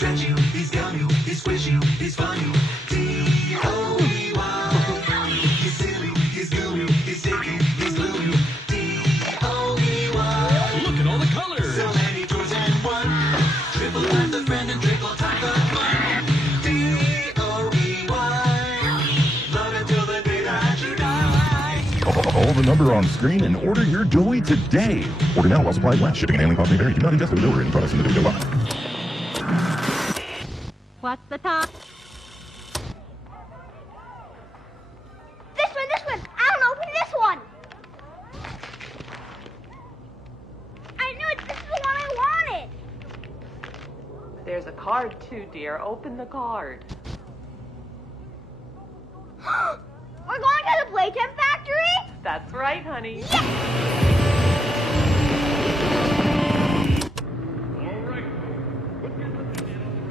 stretch you, he's gum you, he squish you, he's fun you. D-O-E-Y. He's silly, he's glue you, he's sticky, he's glue you. D-O-E-Y. Look at all the colors. So many toys and one. Triple times the friend and triple times the fun. D-O-E-Y. Love it till the day that you die. Call the number on screen and order your joy today. Order now while supplies last. Shipping and handling costs may vary. Do not invest or deliver any products in the DÖNDÜ line. What's the time? This one! I'll open this one! I knew it! This is the one I wanted! There's a card too, dear. Open the card. We're going to the Playtime factory? That's right, honey. Yes!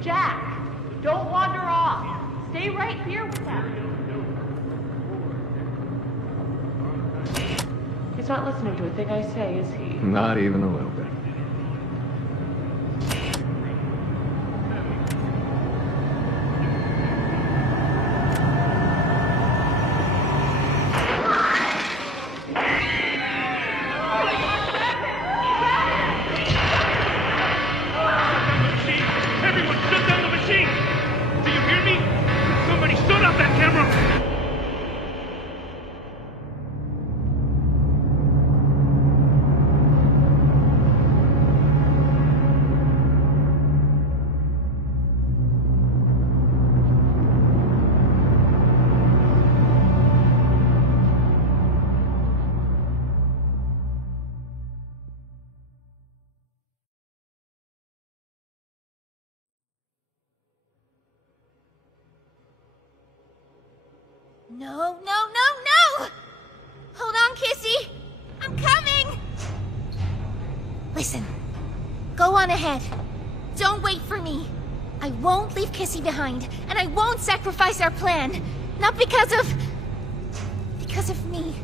Jack, don't wander off. Stay right here with them. He's not listening to a thing I say, is he? Not even a little bit. Everyone shut down the machine! Do you hear me? Somebody shut off that camera! No! Hold on, Kissy! I'm coming! Listen, go on ahead. Don't wait for me. I won't leave Kissy behind, and I won't sacrifice our plan. Not because of me.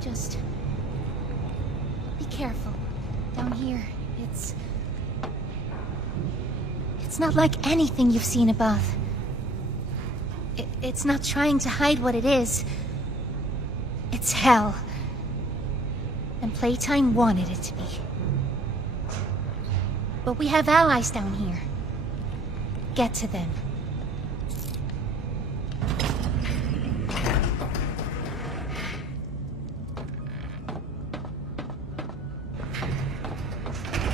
Just be careful. Down here, it's not like anything you've seen above. It's not trying to hide what it is. It's hell. And Playtime wanted it to be. But we have allies down here. Get to them.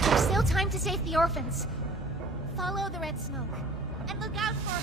There's still time to save the orphans. Follow the red smoke. And look out for...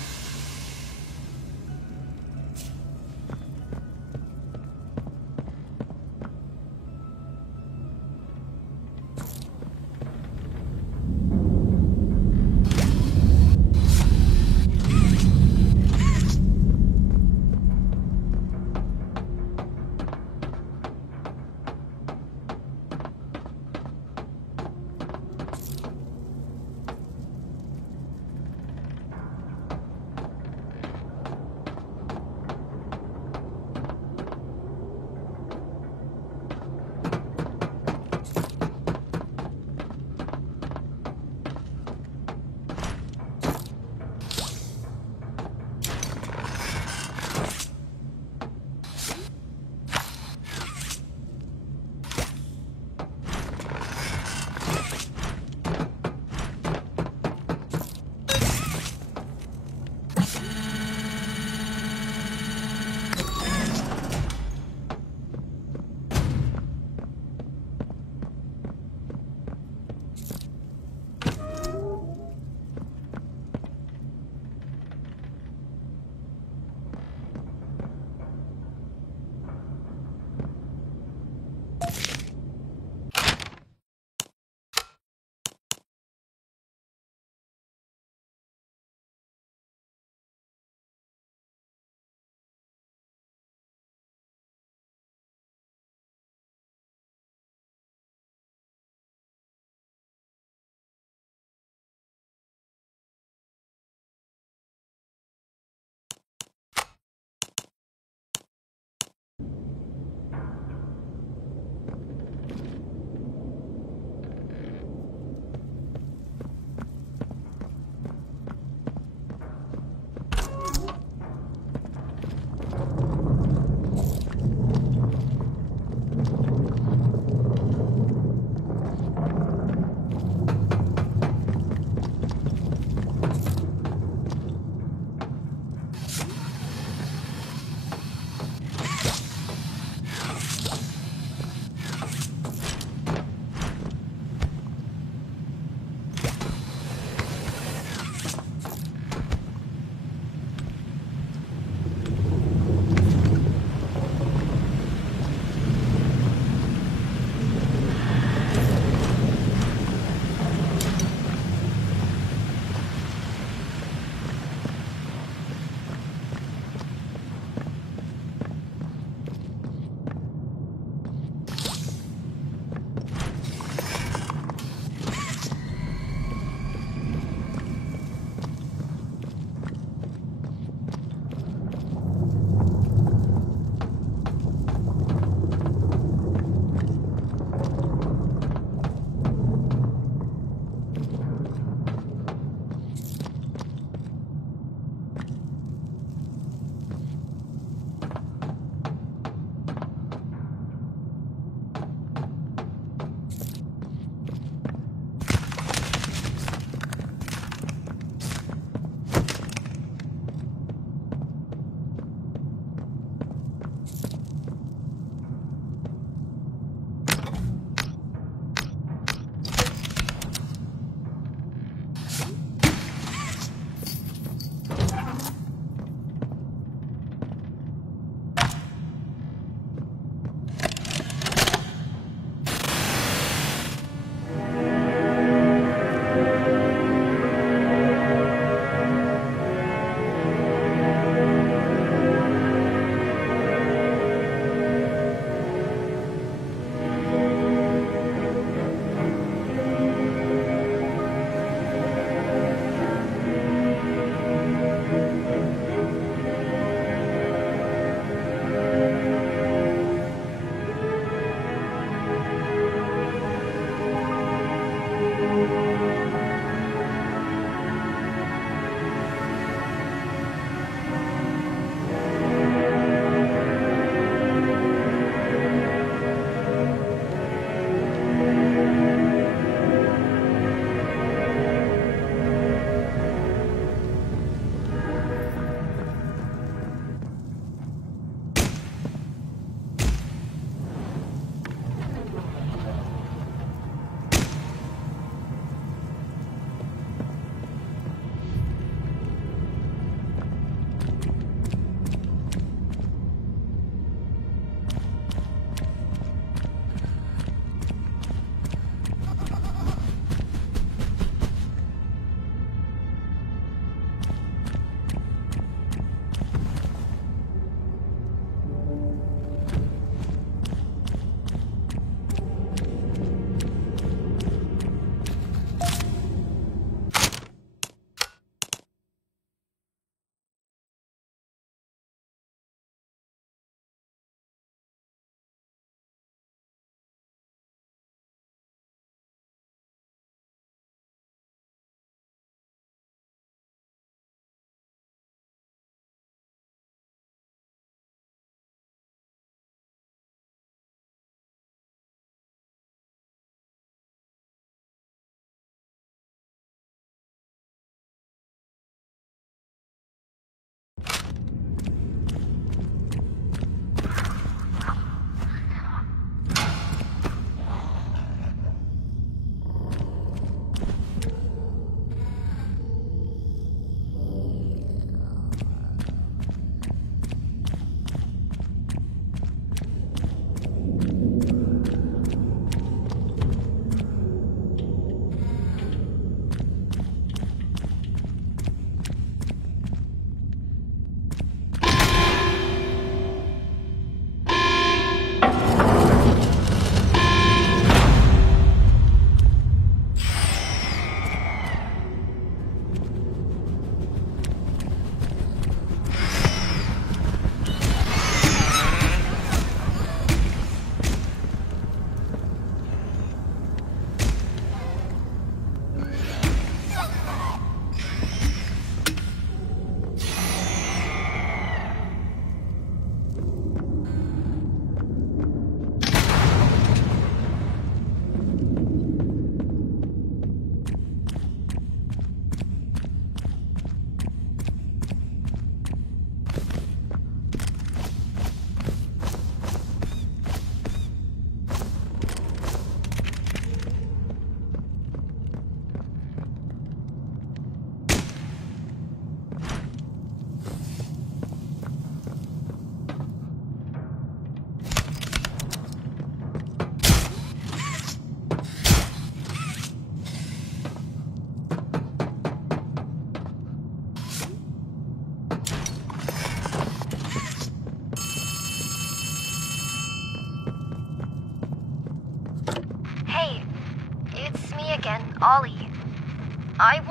I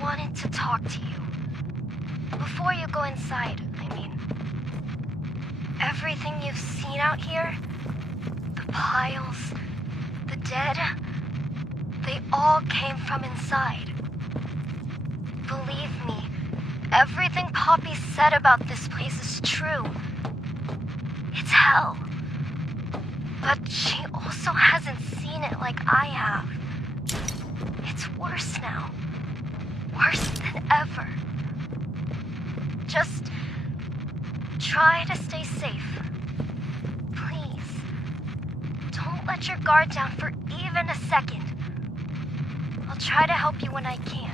wanted to talk to you. Before you go inside, I mean. Everything you've seen out here, the piles, the dead, they all came from inside. Believe me, everything Poppy said about this place is true. It's hell. But she also hasn't seen it like I have. It's worse now. Worse than ever. Just try to stay safe. Please. Don't let your guard down for even a second. I'll try to help you when I can.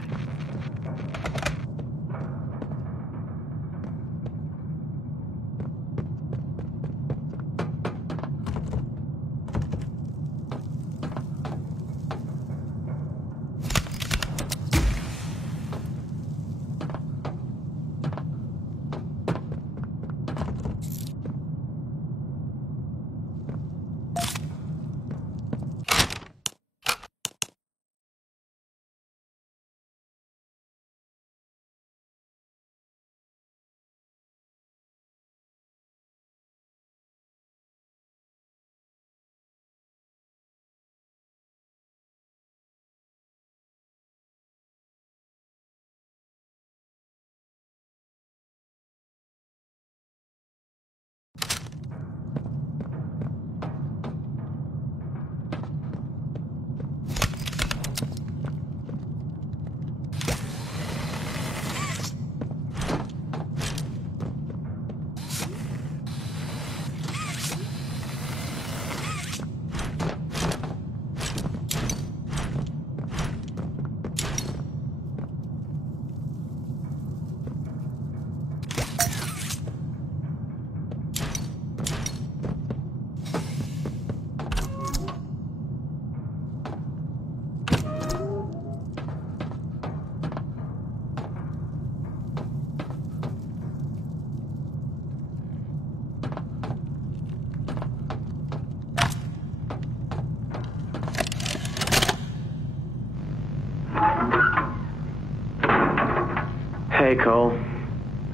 Hey, Cole.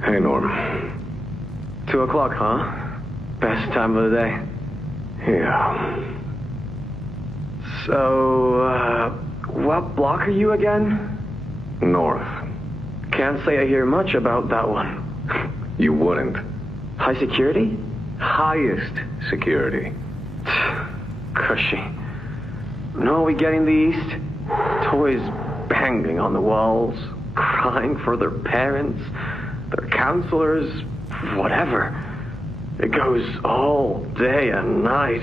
Hey, Norm. 2 o'clock, huh? Best time of the day. Yeah. So, what block are you again? North. Can't say I hear much about that one. You wouldn't. High security? Highest security. Cushy. No, we get in the east. Toys banging on the walls, crying for their parents, their counselors, whatever. It goes all day and night,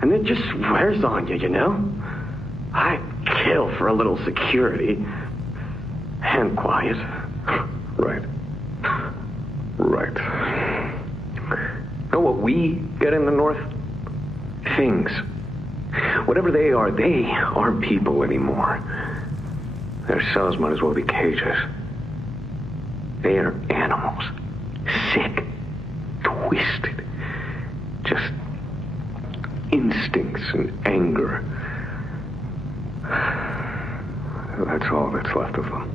and it just wears on you, you know? I'd kill for a little security. And quiet. Right. Right. Know what we get in the North? Things. Whatever they aren't people anymore. Their cells might as well be cages. They are animals. Sick. Twisted. Just instincts and anger. That's all that's left of them.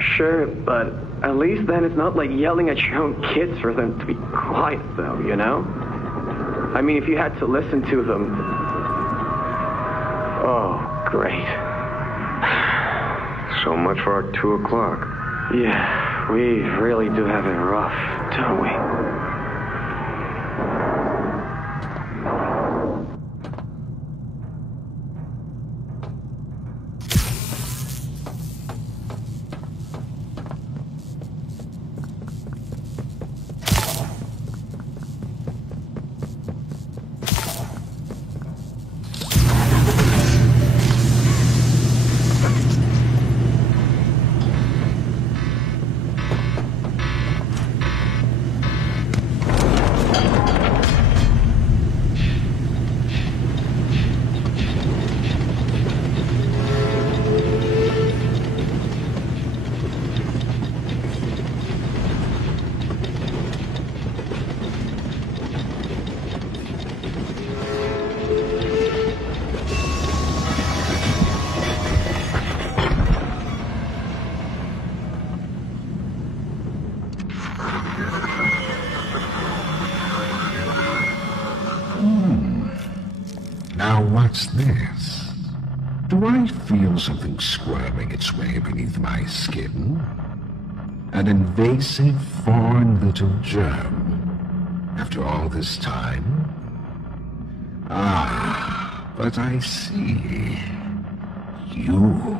Sure, but at least then it's not like yelling at your own kids for them to be quiet, though, you know? I mean, if you had to listen to them... Oh, great. So much for our 2 o'clock. Yeah, we really do have it rough, don't we? What's this? Do I feel something squirming its way beneath my skin? An invasive, foreign little germ. After all this time? Ah, but I see. You.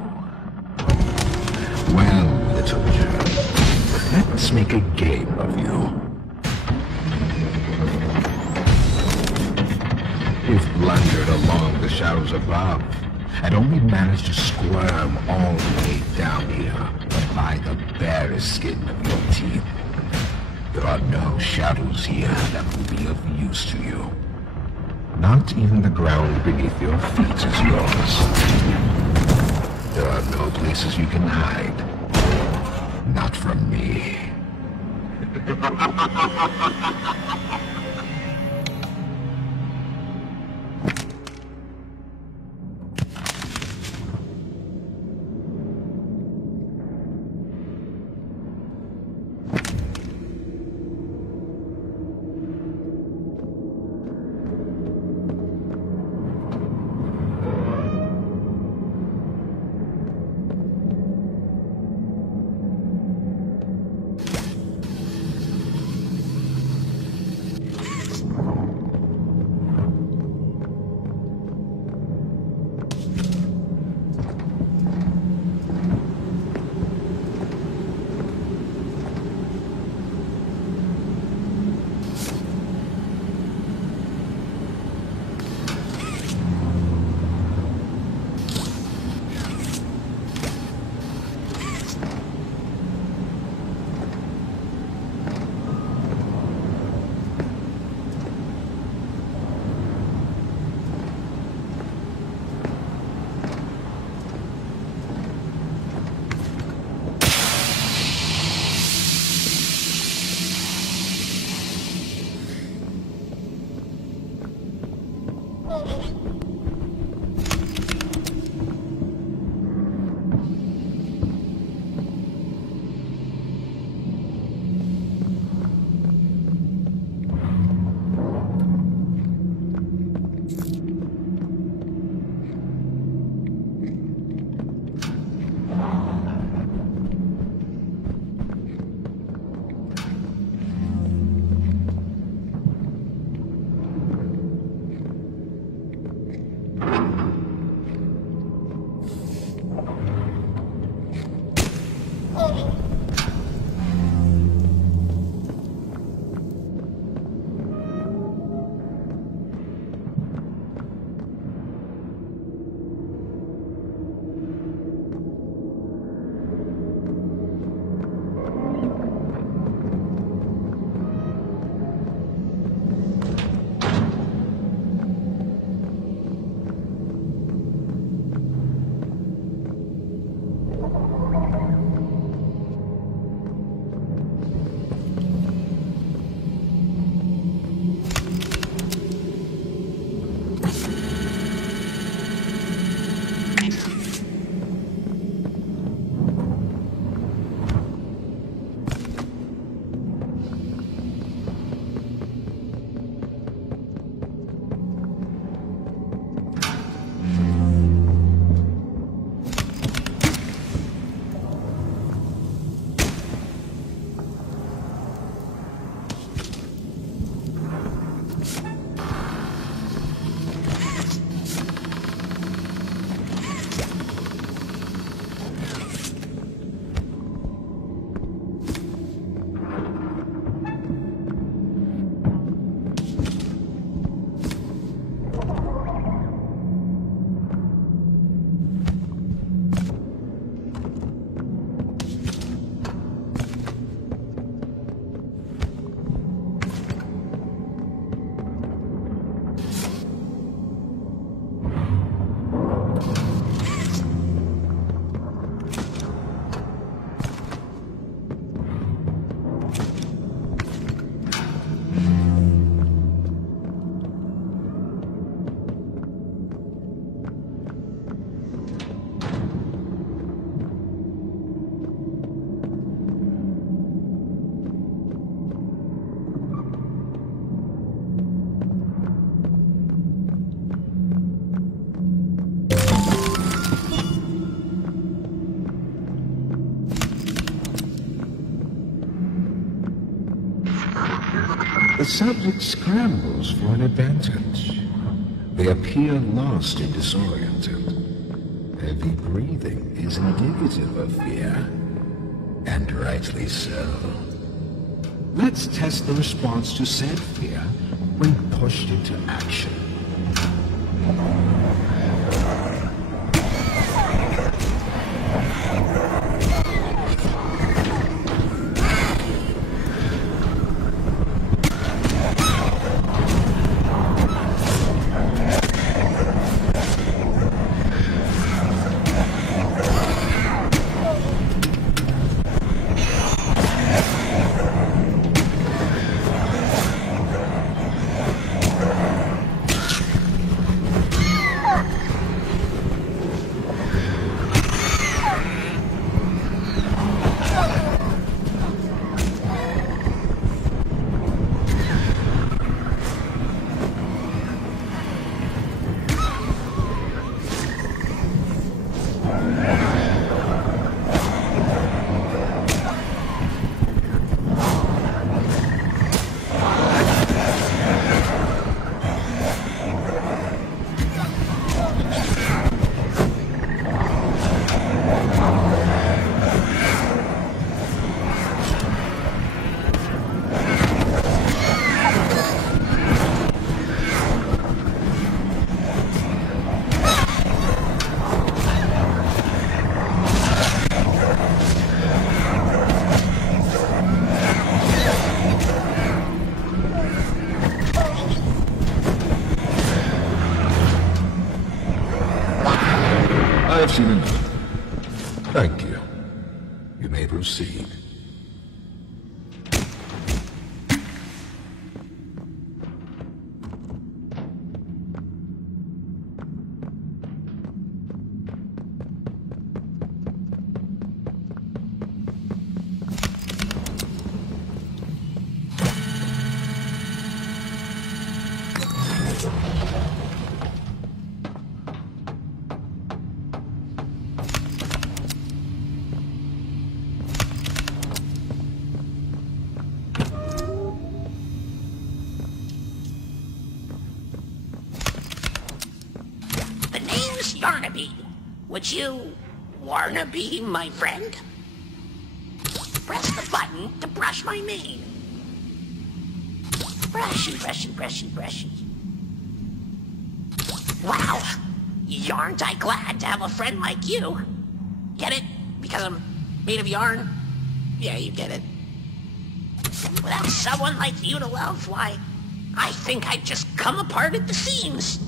Well, little germ, let's make a game of you. You've blundered along the shadows above, and only managed to squirm all the way down here by the barest skin of your teeth. There are no shadows here that will be of use to you. Not even the ground beneath your feet is yours. There are no places you can hide. Not from me. The subject scrambles for an advantage. They appear lost and disoriented. Heavy breathing is indicative of fear, and rightly so. Let's test the response to said fear when pushed into action. I've seen enough. Thank you. You may proceed. Would you wanna be my friend? Press the button to brush my mane. Brushy, brushy, brushy, brushy. Wow, aren't I glad to have a friend like you? Get it? Because I'm made of yarn? Yeah, you get it. Without someone like you to love, why, I think I'd just come apart at the seams.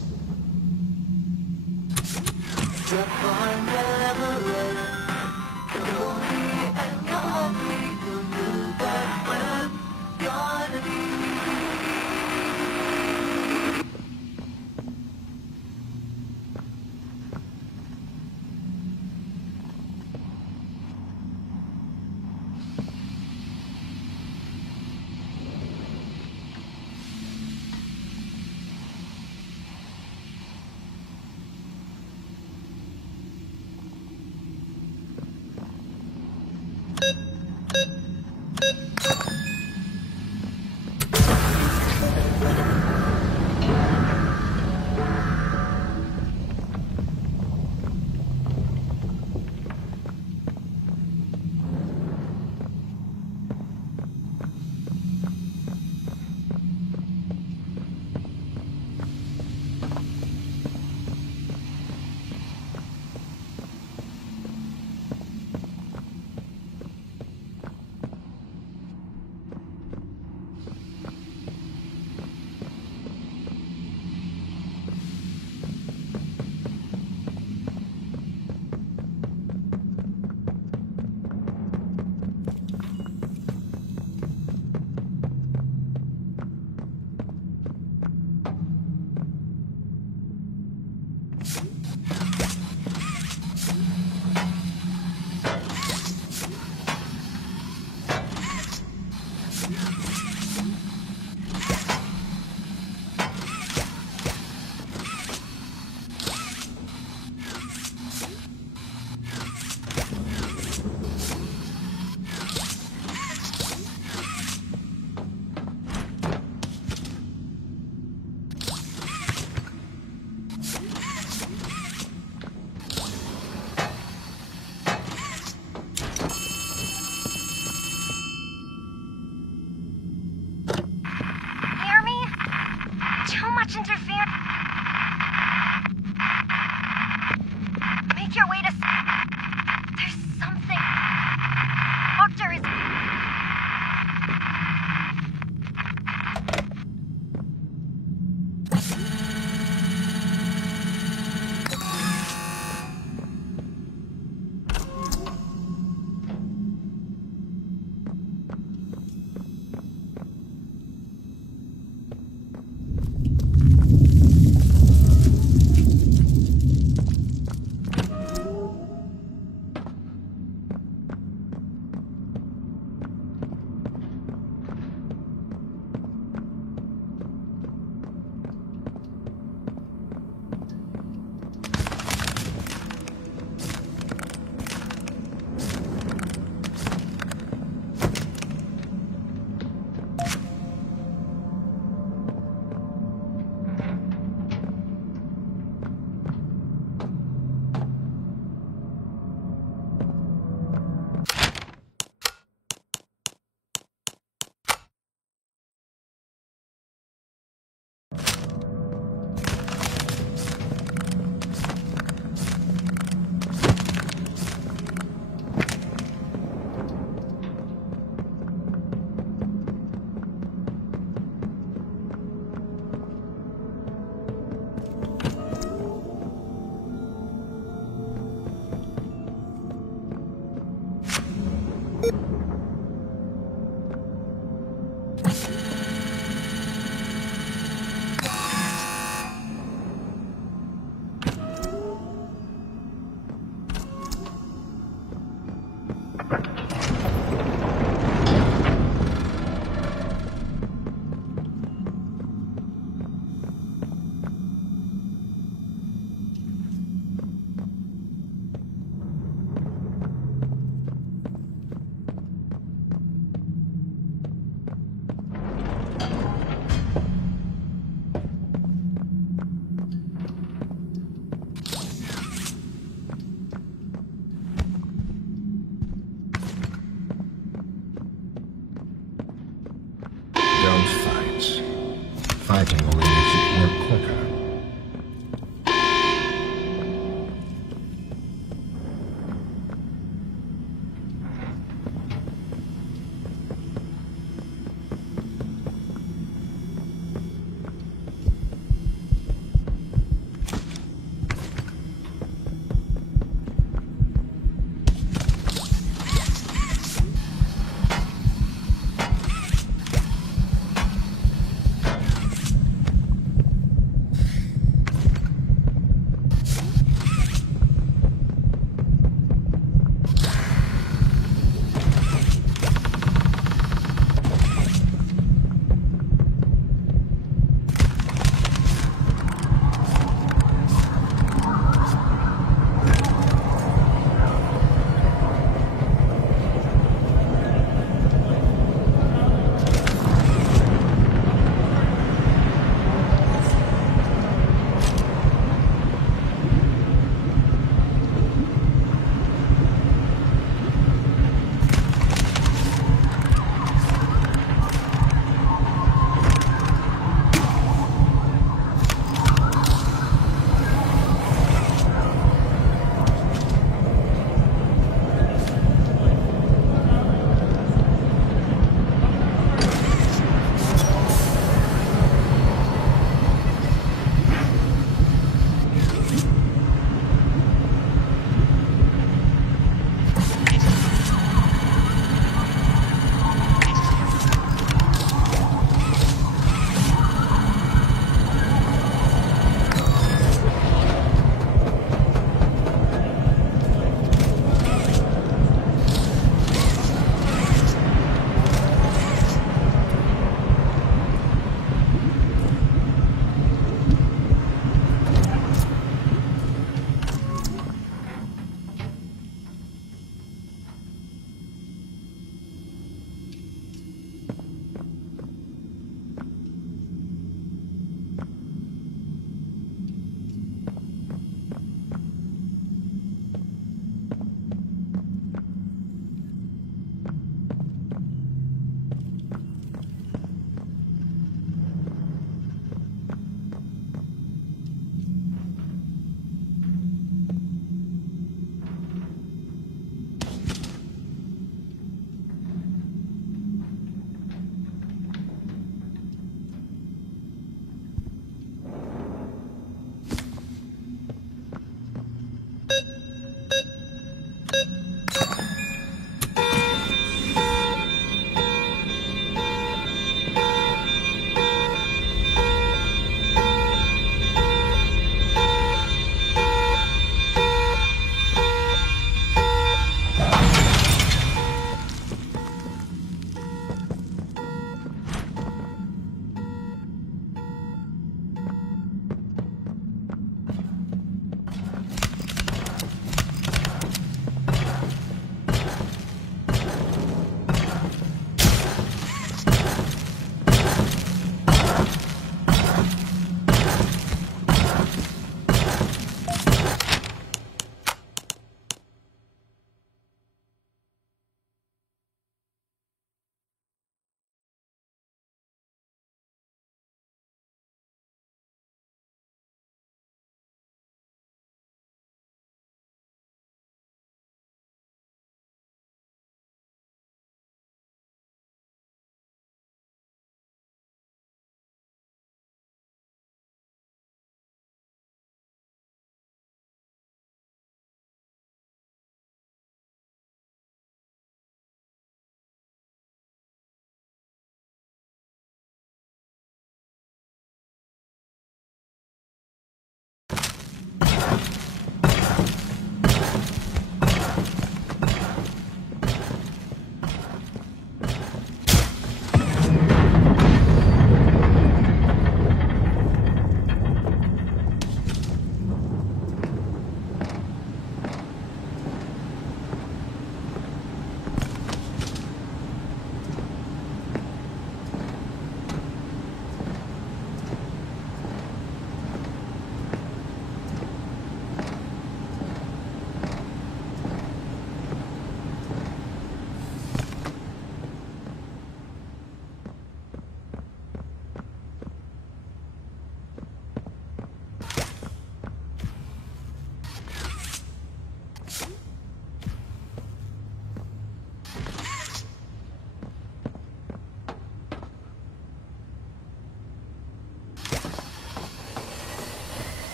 Tagging only makes it work quicker.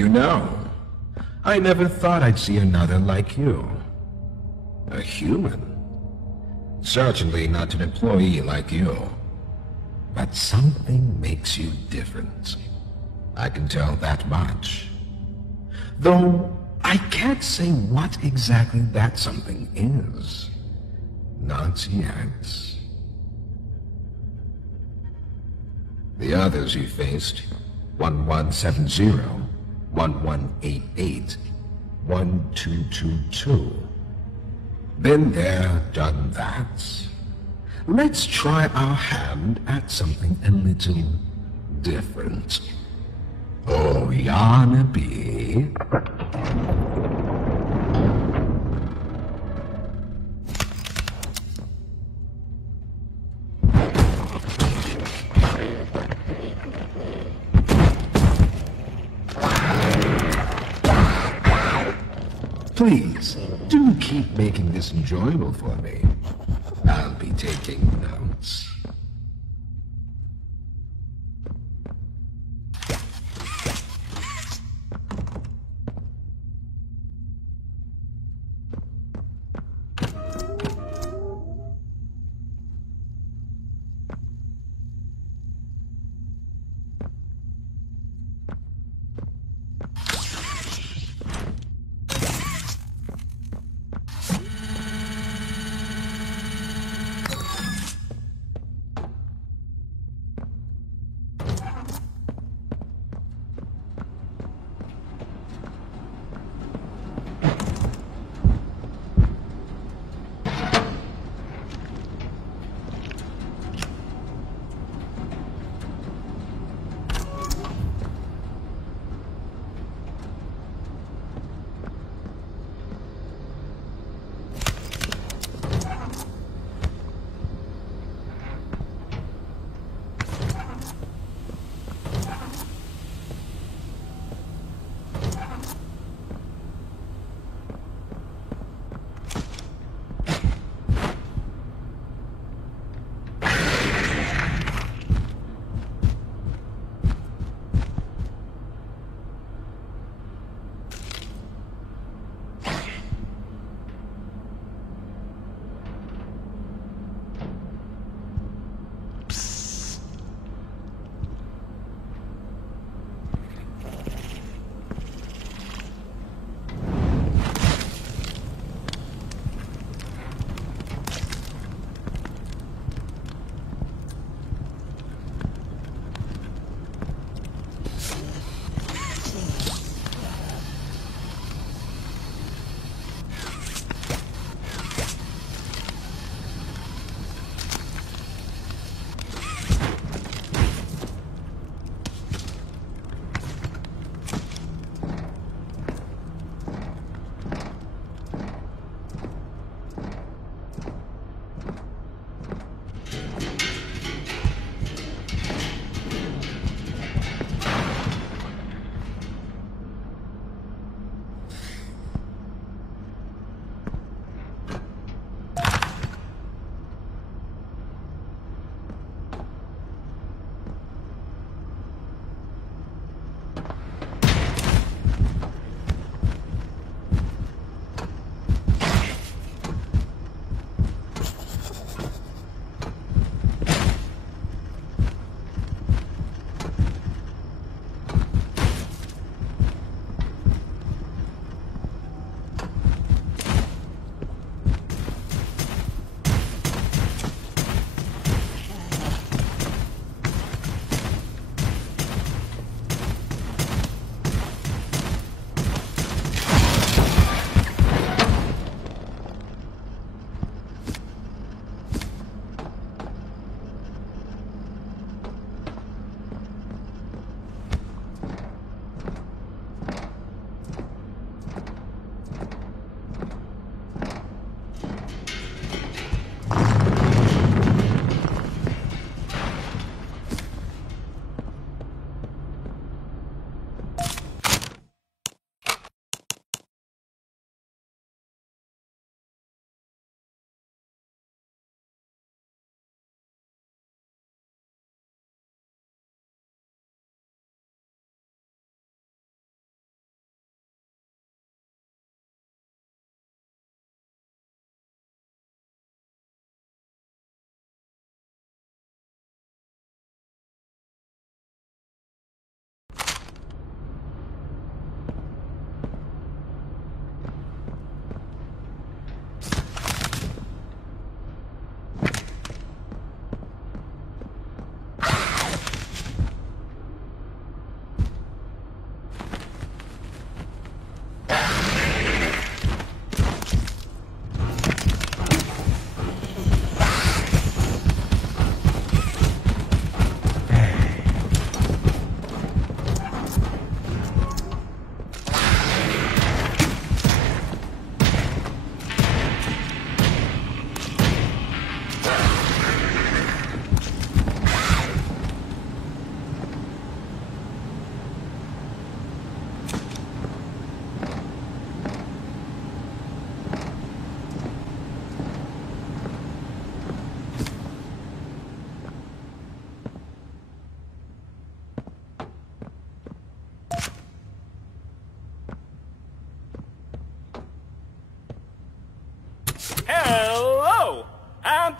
You know, I never thought I'd see another like you. A human. Certainly not an employee like you. But something makes you different. I can tell that much. Though I can't say what exactly that something is. Not yet. The others you faced, 1170, 1188, 1222. Been there, done that. Let's try our hand at something a little different. Oh, Yarnaby. Please, do keep making this enjoyable for me. I'll be taking notes.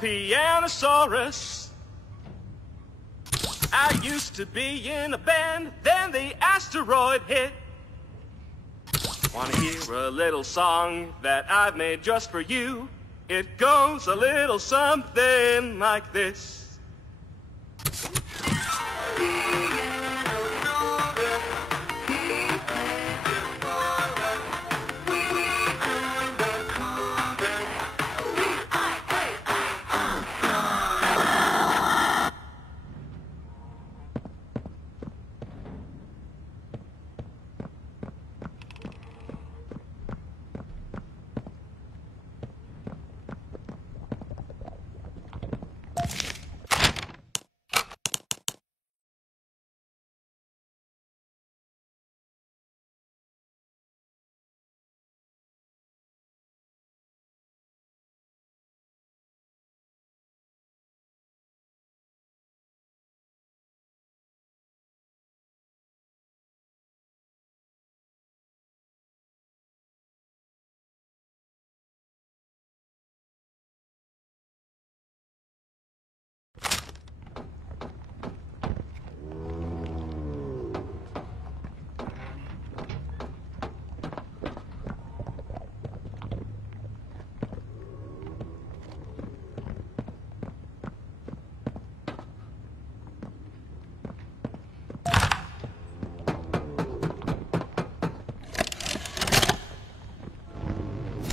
Pianosaurus. I used to be in a band, then the asteroid hit. Wanna hear a little song that I've made just for you? It goes a little something like this.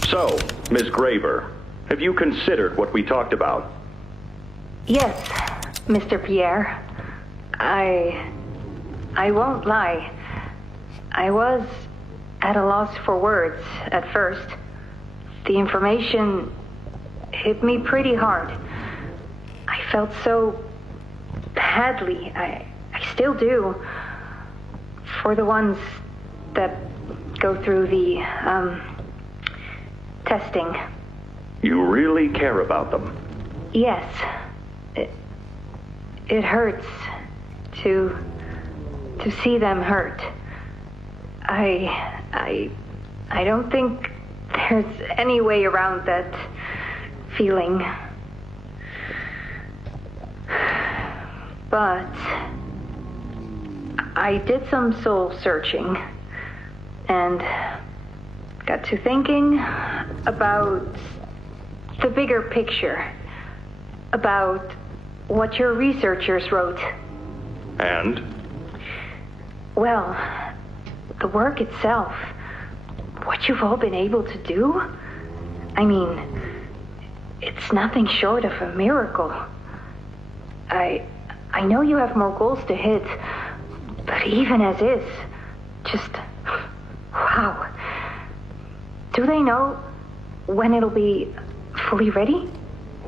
So, Ms. Graver, have you considered what we talked about? Yes, Mr. Pierre. I won't lie. I was at a loss for words at first. The information hit me pretty hard. I felt so badly. I still do. For the ones that go through the, testing. You really care about them? Yes. It hurts to see them hurt. I don't think there's any way around that feeling. But I did some soul searching and got to thinking about the bigger picture, about what your researchers wrote. And? Well, the work itself, what you've all been able to do, I mean, it's nothing short of a miracle. I know you have more goals to hit, but even as is, just, wow. Do they know when it'll be fully ready?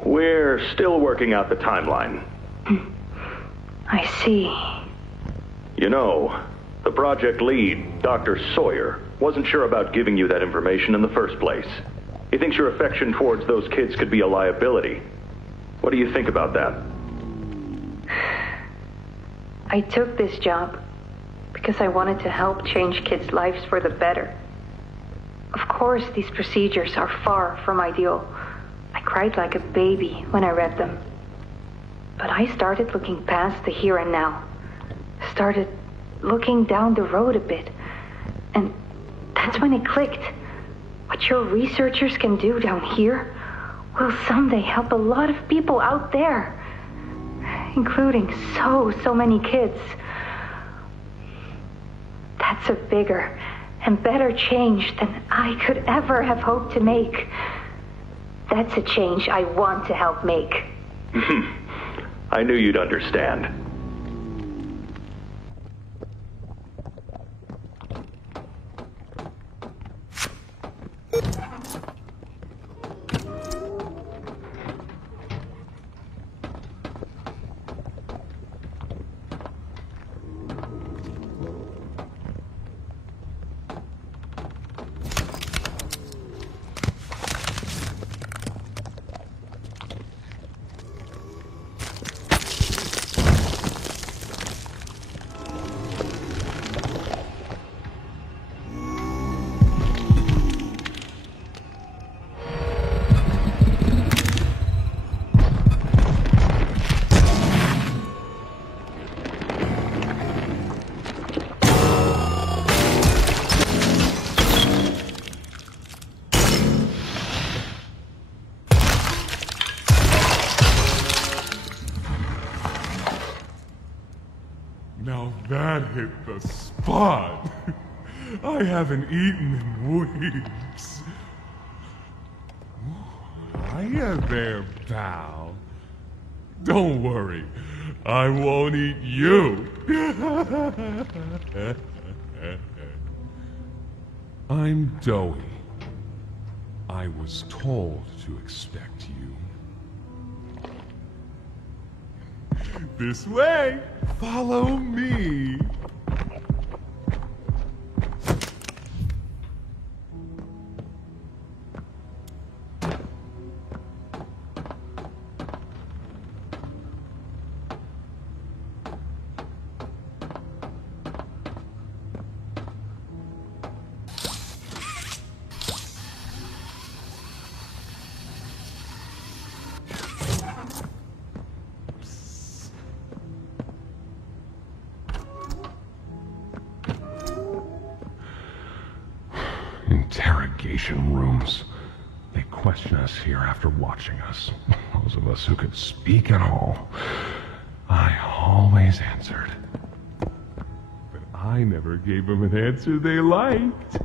We're still working out the timeline. I see. You know, the project lead, Dr. Sawyer, wasn't sure about giving you that information in the first place. He thinks your affection towards those kids could be a liability. What do you think about that? I took this job because I wanted to help change kids' lives for the better. Of course, these procedures are far from ideal. I cried like a baby when I read them. But I started looking past the here and now. Started looking down the road a bit. And that's when it clicked. What your researchers can do down here will someday help a lot of people out there. Including so many kids. That's a bigger and better change than I could ever have hoped to make. That's a change I want to help make. I knew you'd understand. a spot. I haven't eaten in weeks. Hiya there, pal. Don't worry, I won't eat you. I'm Doughy. I was told to expect you. This way! Follow me! Interrogation rooms. They question us here after watching us. Those of us who could speak at all. I always answered. But I never gave them an answer they liked.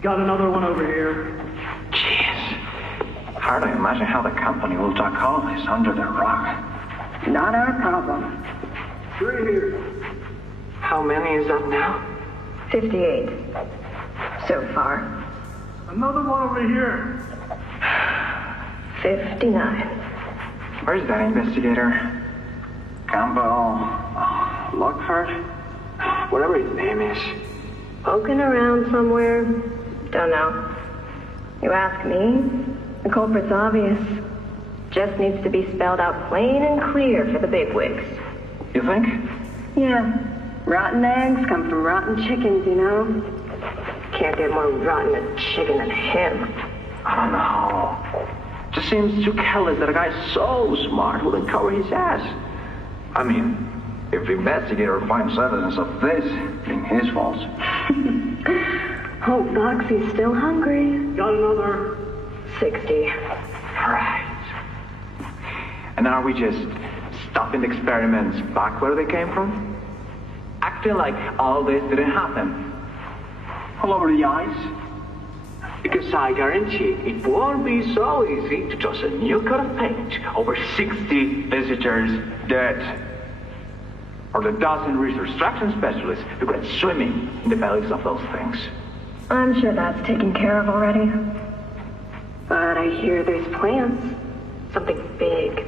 Got another one over here. Jeez. Hard to imagine how the company will duck all this under the rug. Not our problem. 3 here. How many is that now? 58. So far. Another one over here. 59. Where's that investigator? Campbell... Lockhart? Whatever his name is. Poking around somewhere? Don't know. You ask me? The culprit's obvious. Just needs to be spelled out plain and clear for the bigwigs. You think? Yeah. Rotten eggs come from rotten chickens, you know? Can't get more rotten a chicken than him. I don't know. Just seems too careless that a guy so smart wouldn't cover his ass. I mean, if the investigator finds evidence of this, being his fault. Hope Boxy's still hungry. Got another. 60. Right. And are we just stopping the experiments back where they came from? Acting like all this didn't happen? All over the ice. Because I guarantee it won't be so easy to toss a new coat of paint over 60 visitors dead. Or the dozen reconstruction specialists who went swimming in the bellies of those things. I'm sure that's taken care of already. But I hear there's plans. Something big.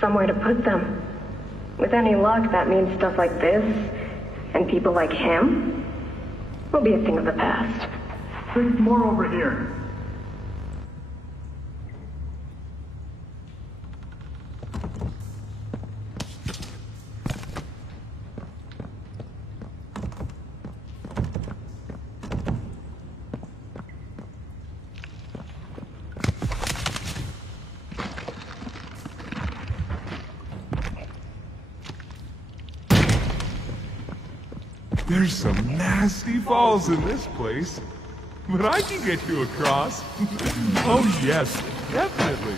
Somewhere to put them. With any luck, that means stuff like this, and people like him, will be a thing of the past. There's more over here. There's some nasty falls in this place, but I can get you across. Oh yes, definitely.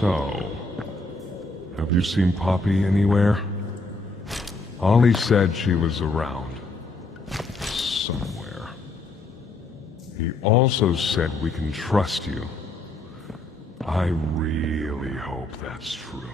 So, have you seen Poppy anywhere? Ollie said she was around. Somewhere. He also said we can trust you. I really hope that's true.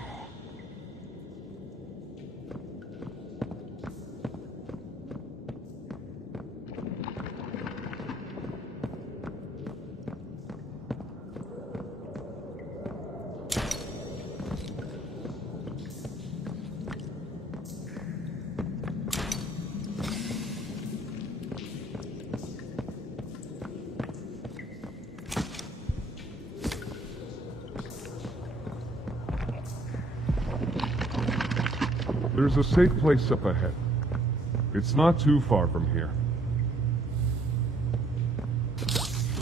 There's a safe place up ahead. It's not too far from here.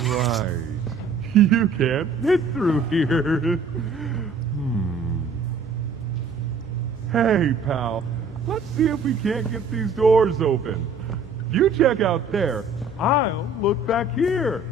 Right. You can't fit through here. Hey, pal. Let's see if we can't get these doors open. You check out there. I'll look back here.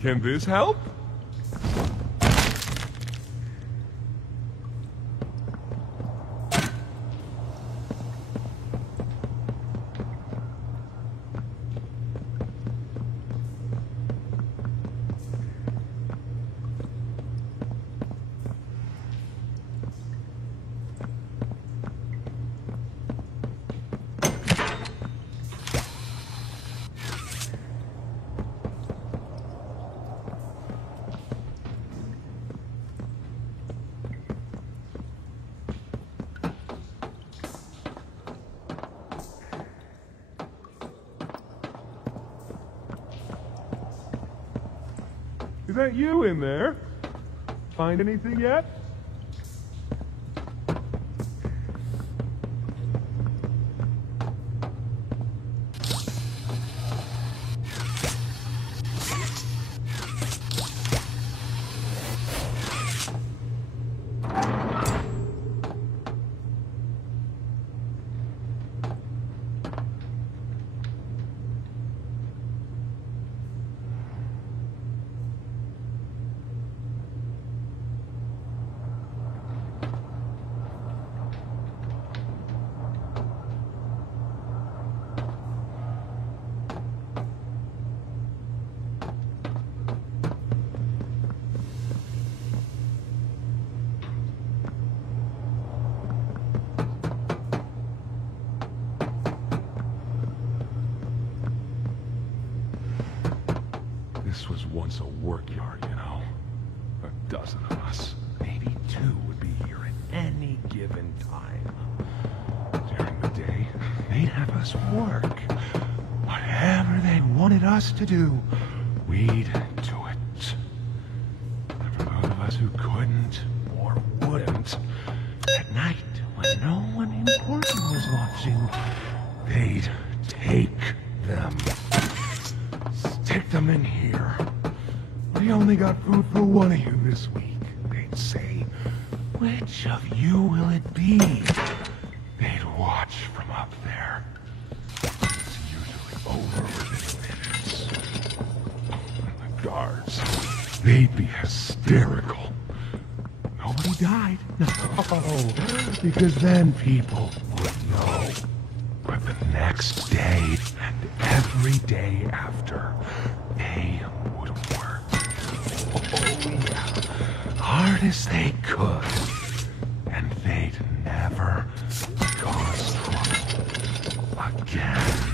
Can this help? Is that you in there? Find anything yet? This was once a work yard, you know. A dozen of us, maybe two, would be here at any given time. During the day, they'd have us work. Whatever they wanted us to do, we'd do it. And for those of us who couldn't or wouldn't, at night, when no one important was watching, they'd take them. Stick them in here. We only got food for one of you this week. They'd say, which of you will it be? They'd watch from up there. It's usually over within minutes. And the guards, they'd be hysterical. he died. No, because then people would know. But the next day and every day after, they would work. Oh yeah, hard as they could. And they'd never cause trouble again.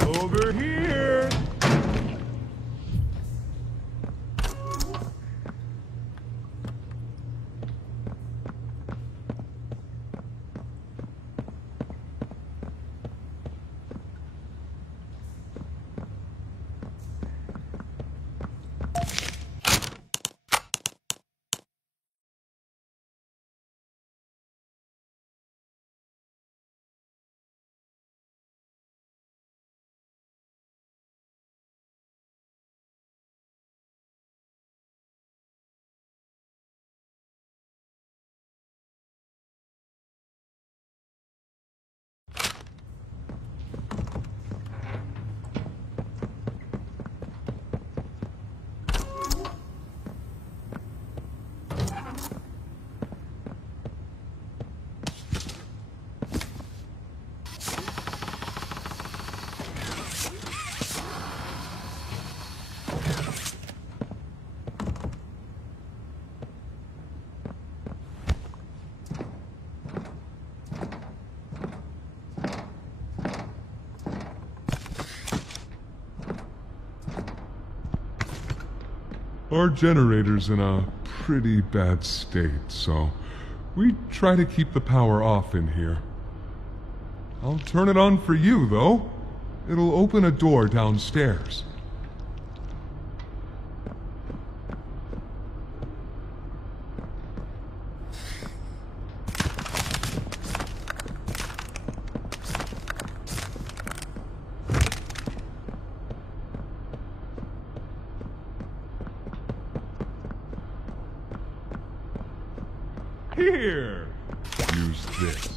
Over here! Our generator's in a pretty bad state, so we try to keep the power off in here. I'll turn it on for you, though. It'll open a door downstairs. Here! Use this.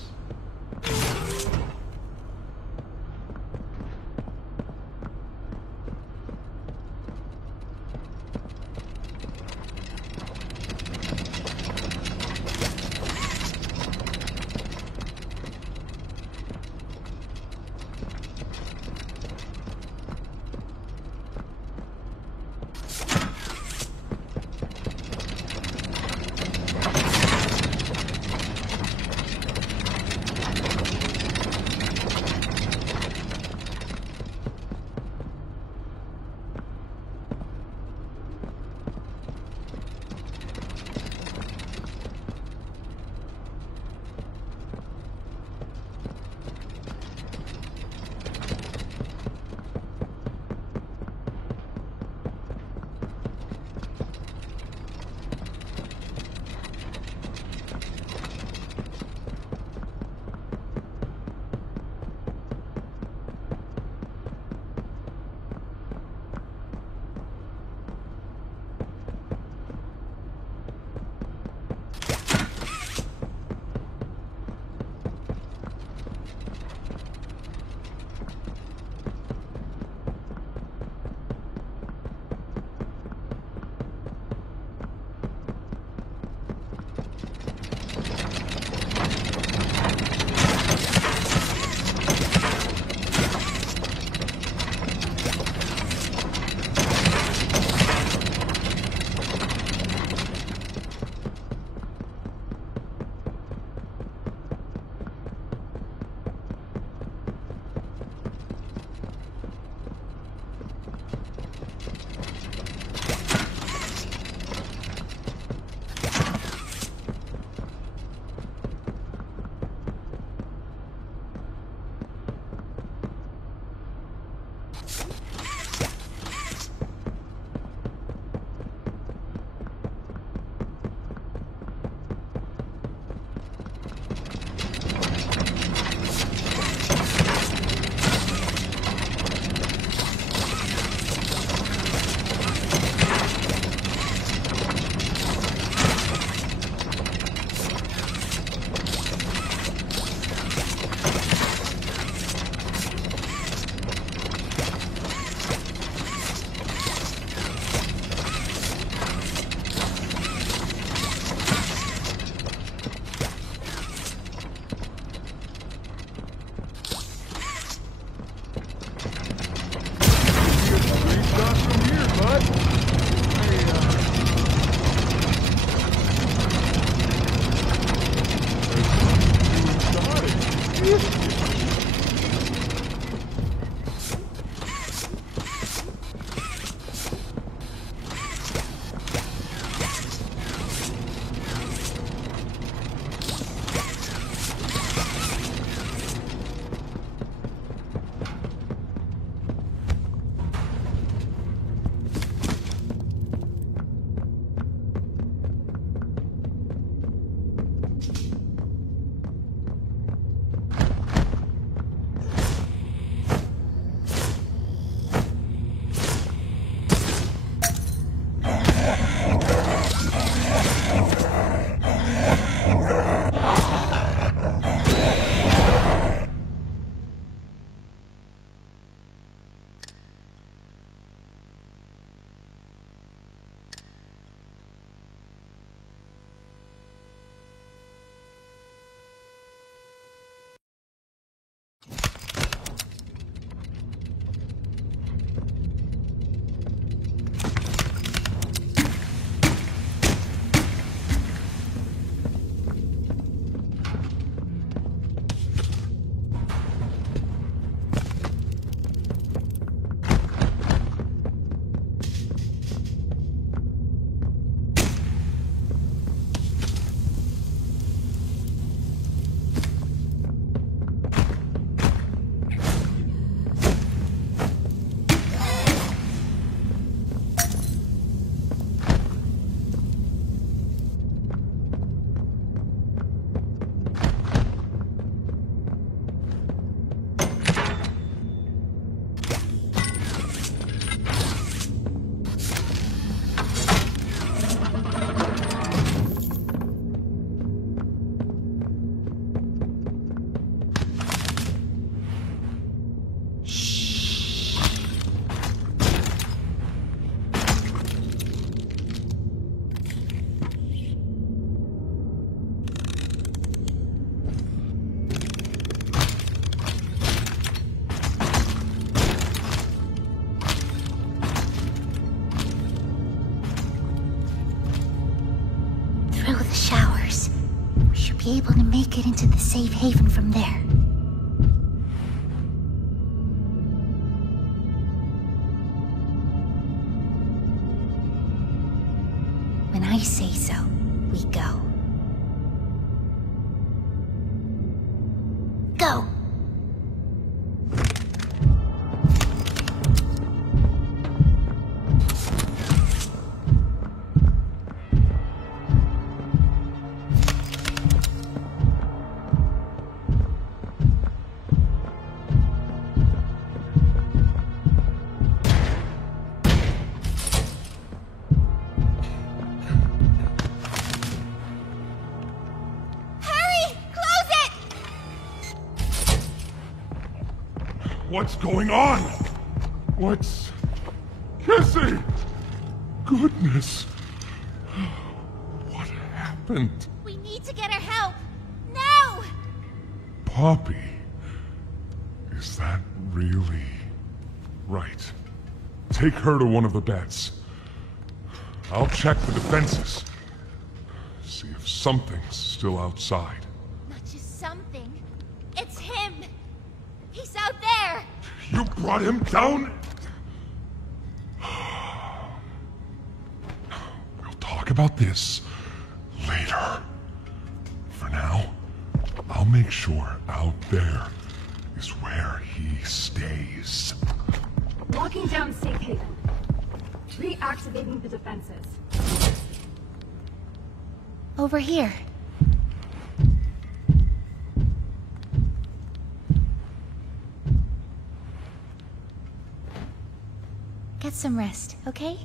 be able to make it into the safe haven from there. When I say so, we go. Go! What's going on? What's... Kissy! Goodness. What happened? We need to get her help. Now! Poppy. Is that really... Right. Take her to one of the beds. I'll check the defenses. See if something's still outside. Not just something. It's him! He's out there! You brought him down? We'll talk about this later. For now, I'll make sure out there is where he stays. Locking down safe haven. Reactivating the defenses. Over here. Get some rest, okay?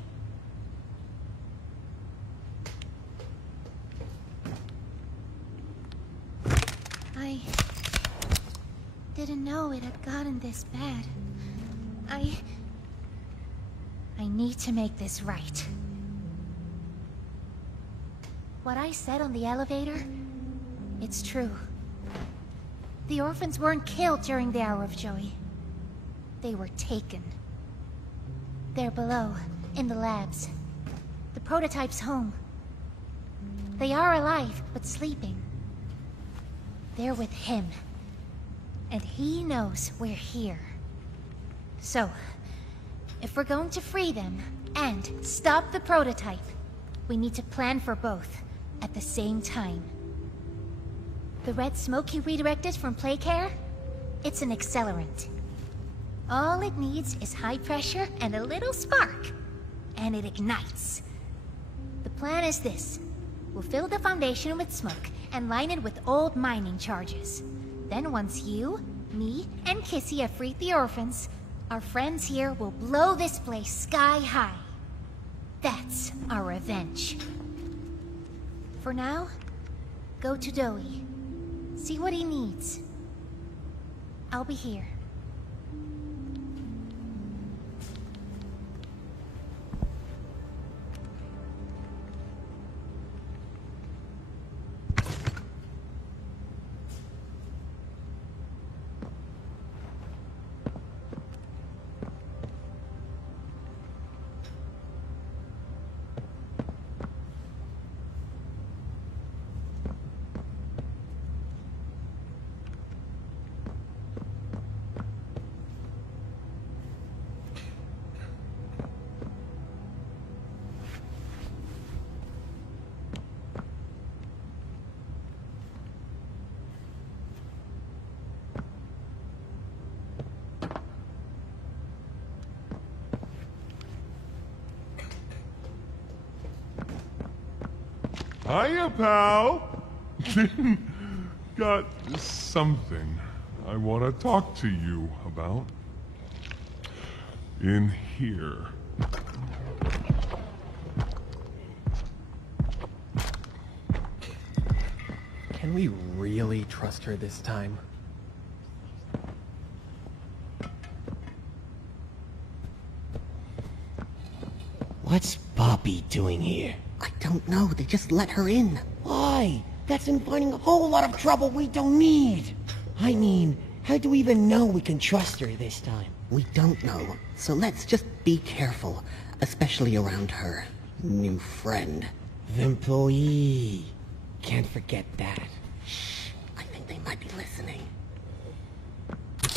I didn't know it had gotten this bad. I need to make this right. What I said on the elevator, it's true. The orphans weren't killed during the Hour of Joy. They were taken. They're below, in the labs. The prototype's home. They are alive, but sleeping. They're with him. And he knows we're here. So, if we're going to free them, and stop the prototype, we need to plan for both, at the same time. The red smoke he redirected from Playcare? It's an accelerant. All it needs is high pressure and a little spark, and it ignites. The plan is this. We'll fill the foundation with smoke and line it with old mining charges. Then once you, me, and Kissy have freed the orphans, our friends here will blow this place sky high. That's our revenge. For now, go to Doi. See what he needs. I'll be here. Hiya, pal! Got something I want to talk to you about. In here. Can we really trust her this time? What's Poppy doing here? I don't know. They just let her in. Why? That's inviting a whole lot of trouble we don't need. I mean, how do we even know we can trust her this time? We don't know. So let's just be careful, especially around her new friend. The employee. Can't forget that. might be listening.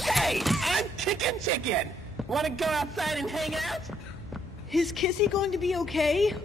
Hey, I'm Chicken. Wanna go outside and hang out? Is Kissy going to be okay?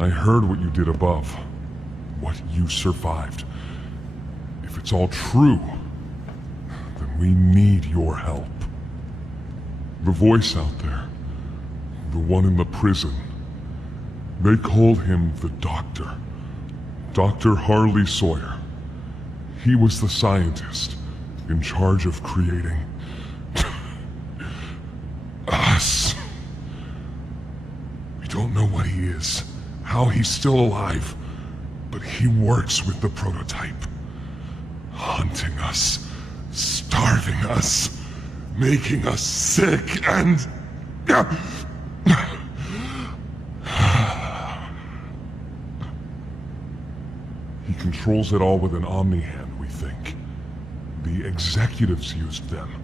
I heard what you did above. What you survived. If it's all true, then we need your help. The voice out there, the one in the prison, they called him the Doctor. Dr. Harley Sawyer. He was the scientist in charge of creating us. We don't know what he is, how he's still alive, but he works with the prototype. Hunting us, starving us, making us sick, and... He controls it all with an Omni-Hand, we think. The executives used them.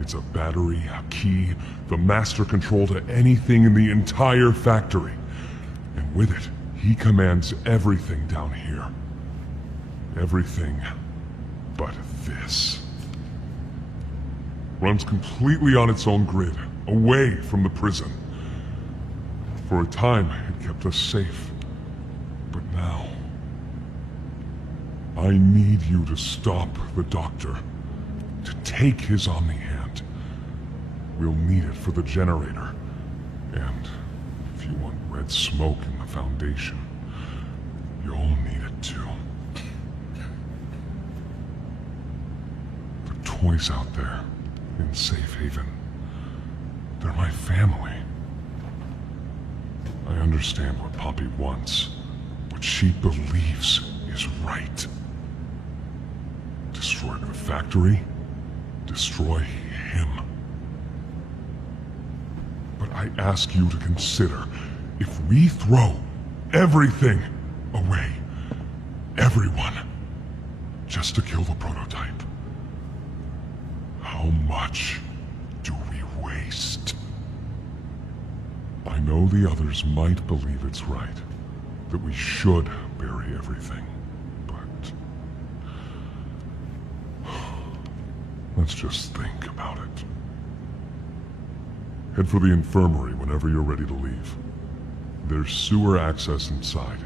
It's a battery, a key, the master control to anything in the entire factory. And with it, he commands everything down here. Everything but this. Runs completely on its own grid, away from the prison. For a time, it kept us safe. But now... I need you to stop the Doctor. To take his Omni-Hand. We'll need it for the generator. And if you want red smoke in the Foundation, you'll need it too. The toys out there, in Safe Haven, they're my family. I understand what Poppy wants, what she believes is right. Destroy the factory, destroy him. But I ask you to consider, if we throw everything away, everyone, just to kill the prototype, how much do we waste? I know the others might believe it's right, that we should bury everything, but... let's just think about it. Head for the infirmary whenever you're ready to leave. There's sewer access inside.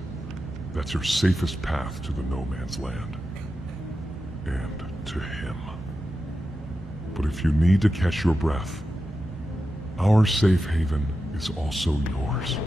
That's your safest path to the No Man's Land. And to him. But if you need to catch your breath, our safe haven is also yours.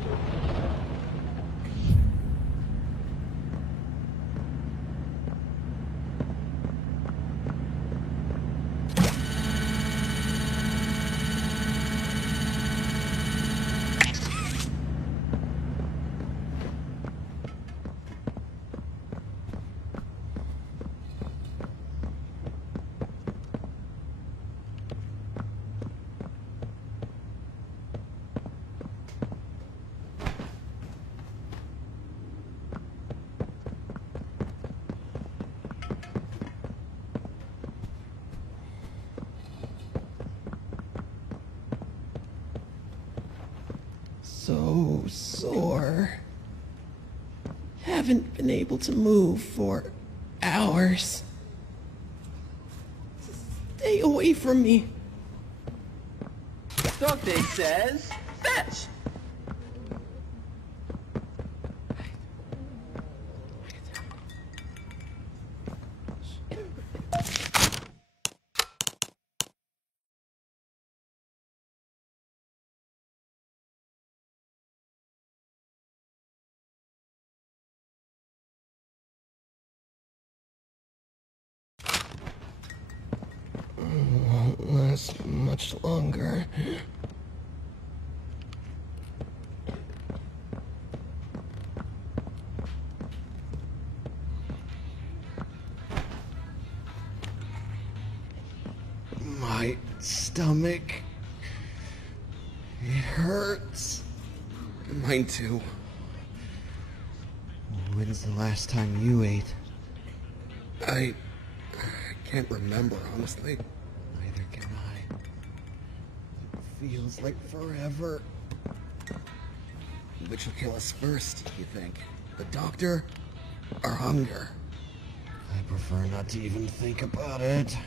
so sore. Haven't been able to move for hours. Stay away from me. Doctor says, fetch! Won't last much longer. My stomach. It hurts. Mine too. When's the last time you ate? I can't remember, honestly. Neither can I. It feels like forever. Which will kill us first, you think? The doctor or hunger? I prefer not to even think about it.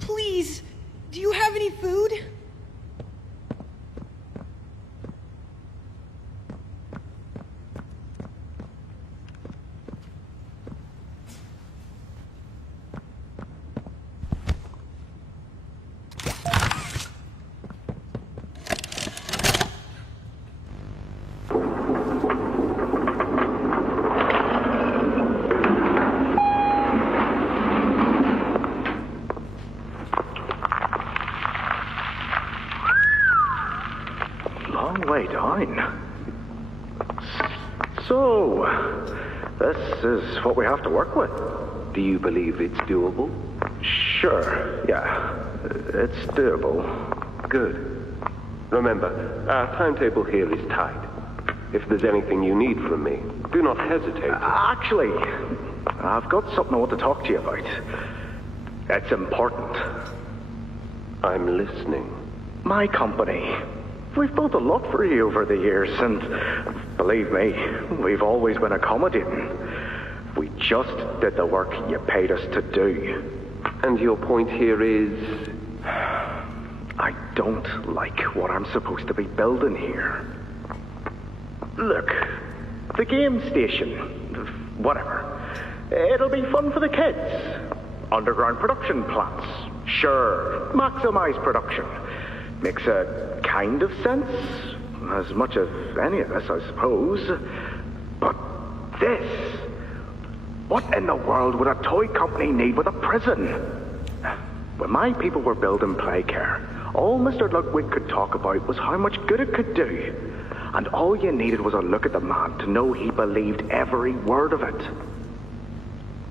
Please, do you have any food? Way down. So, this is what we have to work with. Do you believe it's doable? Sure, yeah. It's doable. Good. Remember, our timetable here is tight. If there's anything you need from me, do not hesitate. Actually, I've got something I want to talk to you about. It's important. I'm listening. My company. We've built a lot for you over the years, and believe me, we've always been accommodating. We just did the work you paid us to do. And your point here is? I don't like what I'm supposed to be building here. Look, the game station, whatever, it'll be fun for the kids. Underground production plants, sure, maximize production. Makes a kind of sense, as much as any of this, I suppose. But this, what in the world would a toy company need with a prison? When my people were building Playcare, all Mr. Ludwig could talk about was how much good it could do. And all you needed was a look at the man to know he believed every word of it.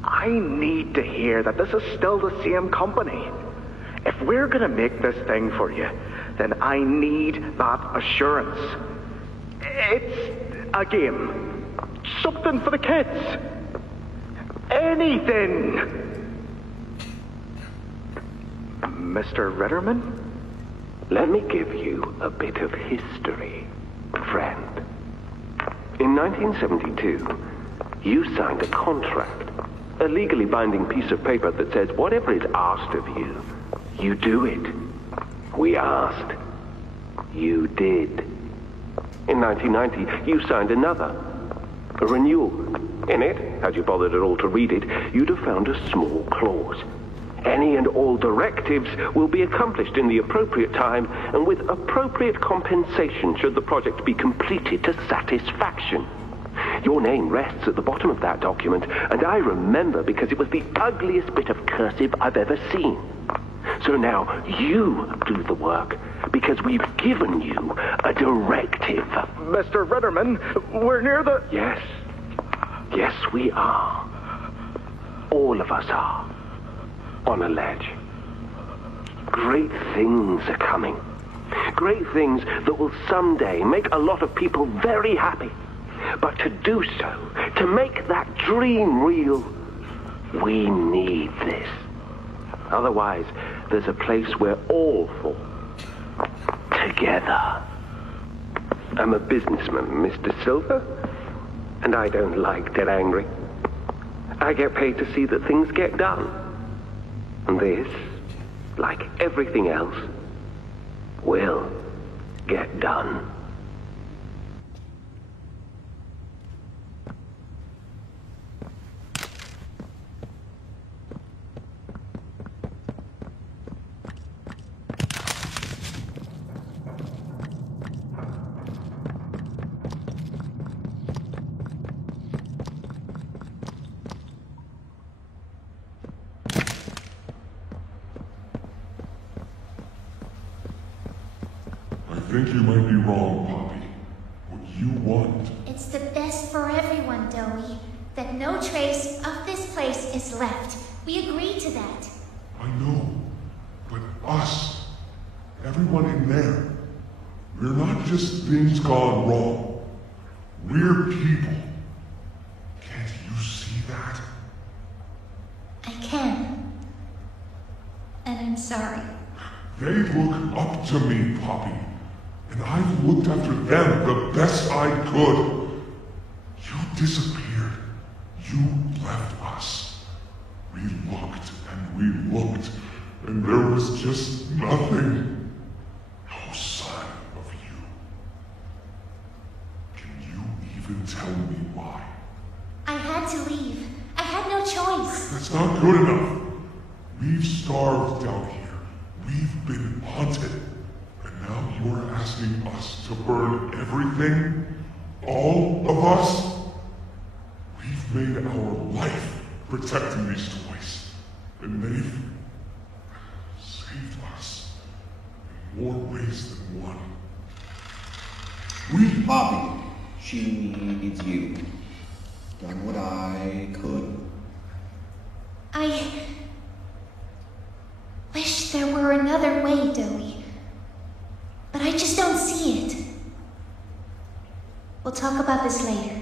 I need to hear that this is still the same company. If we're gonna make this thing for you, then I need that assurance. It's a game. Something for the kids. Anything. Mr. Ritterman? Let me give you a bit of history, friend. In 1972, you signed a contract, a legally binding piece of paper that says whatever is asked of you, you do it. We asked. You did. In 1990, you signed another, a renewal. In it, had you bothered at all to read it, you'd have found a small clause. Any and all directives will be accomplished in the appropriate time and with appropriate compensation should the project be completed to satisfaction. Your name rests at the bottom of that document, and I remember because it was the ugliest bit of cursive I've ever seen. So now you do the work, because we've given you a directive. Mr. Ritterman, we're near the... Yes. Yes, we are. All of us are. On a ledge. Great things are coming. Great things that will someday make a lot of people very happy. But to do so, to make that dream real, we need this. Otherwise, there's a place we're all for. Together. I'm a businessman, Mr. Silver, and I don't like dead angry. I get paid to see that things get done. And this, like everything else, will get done. I think you might be wrong, Poppy. What you want... It's the best for everyone, Doe. That no trace of this place is left. We agreed to that. I know. But us, everyone in there, we're not just things gone wrong. We're people. Can't you see that? I can. And I'm sorry. They look up to me, Poppy. And I've looked after them the best I could. You disappeared. You left us. We looked and we looked, and there was just nothing. No sign of you. Can you even tell me why? I had to leave. I had no choice. That's not good enough. We've starved down here. We've been hunted. And now you're asking us to burn everything? All of us? We've made our life protecting these toys. And they've saved us in more ways than one. We, Poppy, she needs you. Done what I could. I wish there were another way, Doe. But I just don't see it. We'll talk about this later.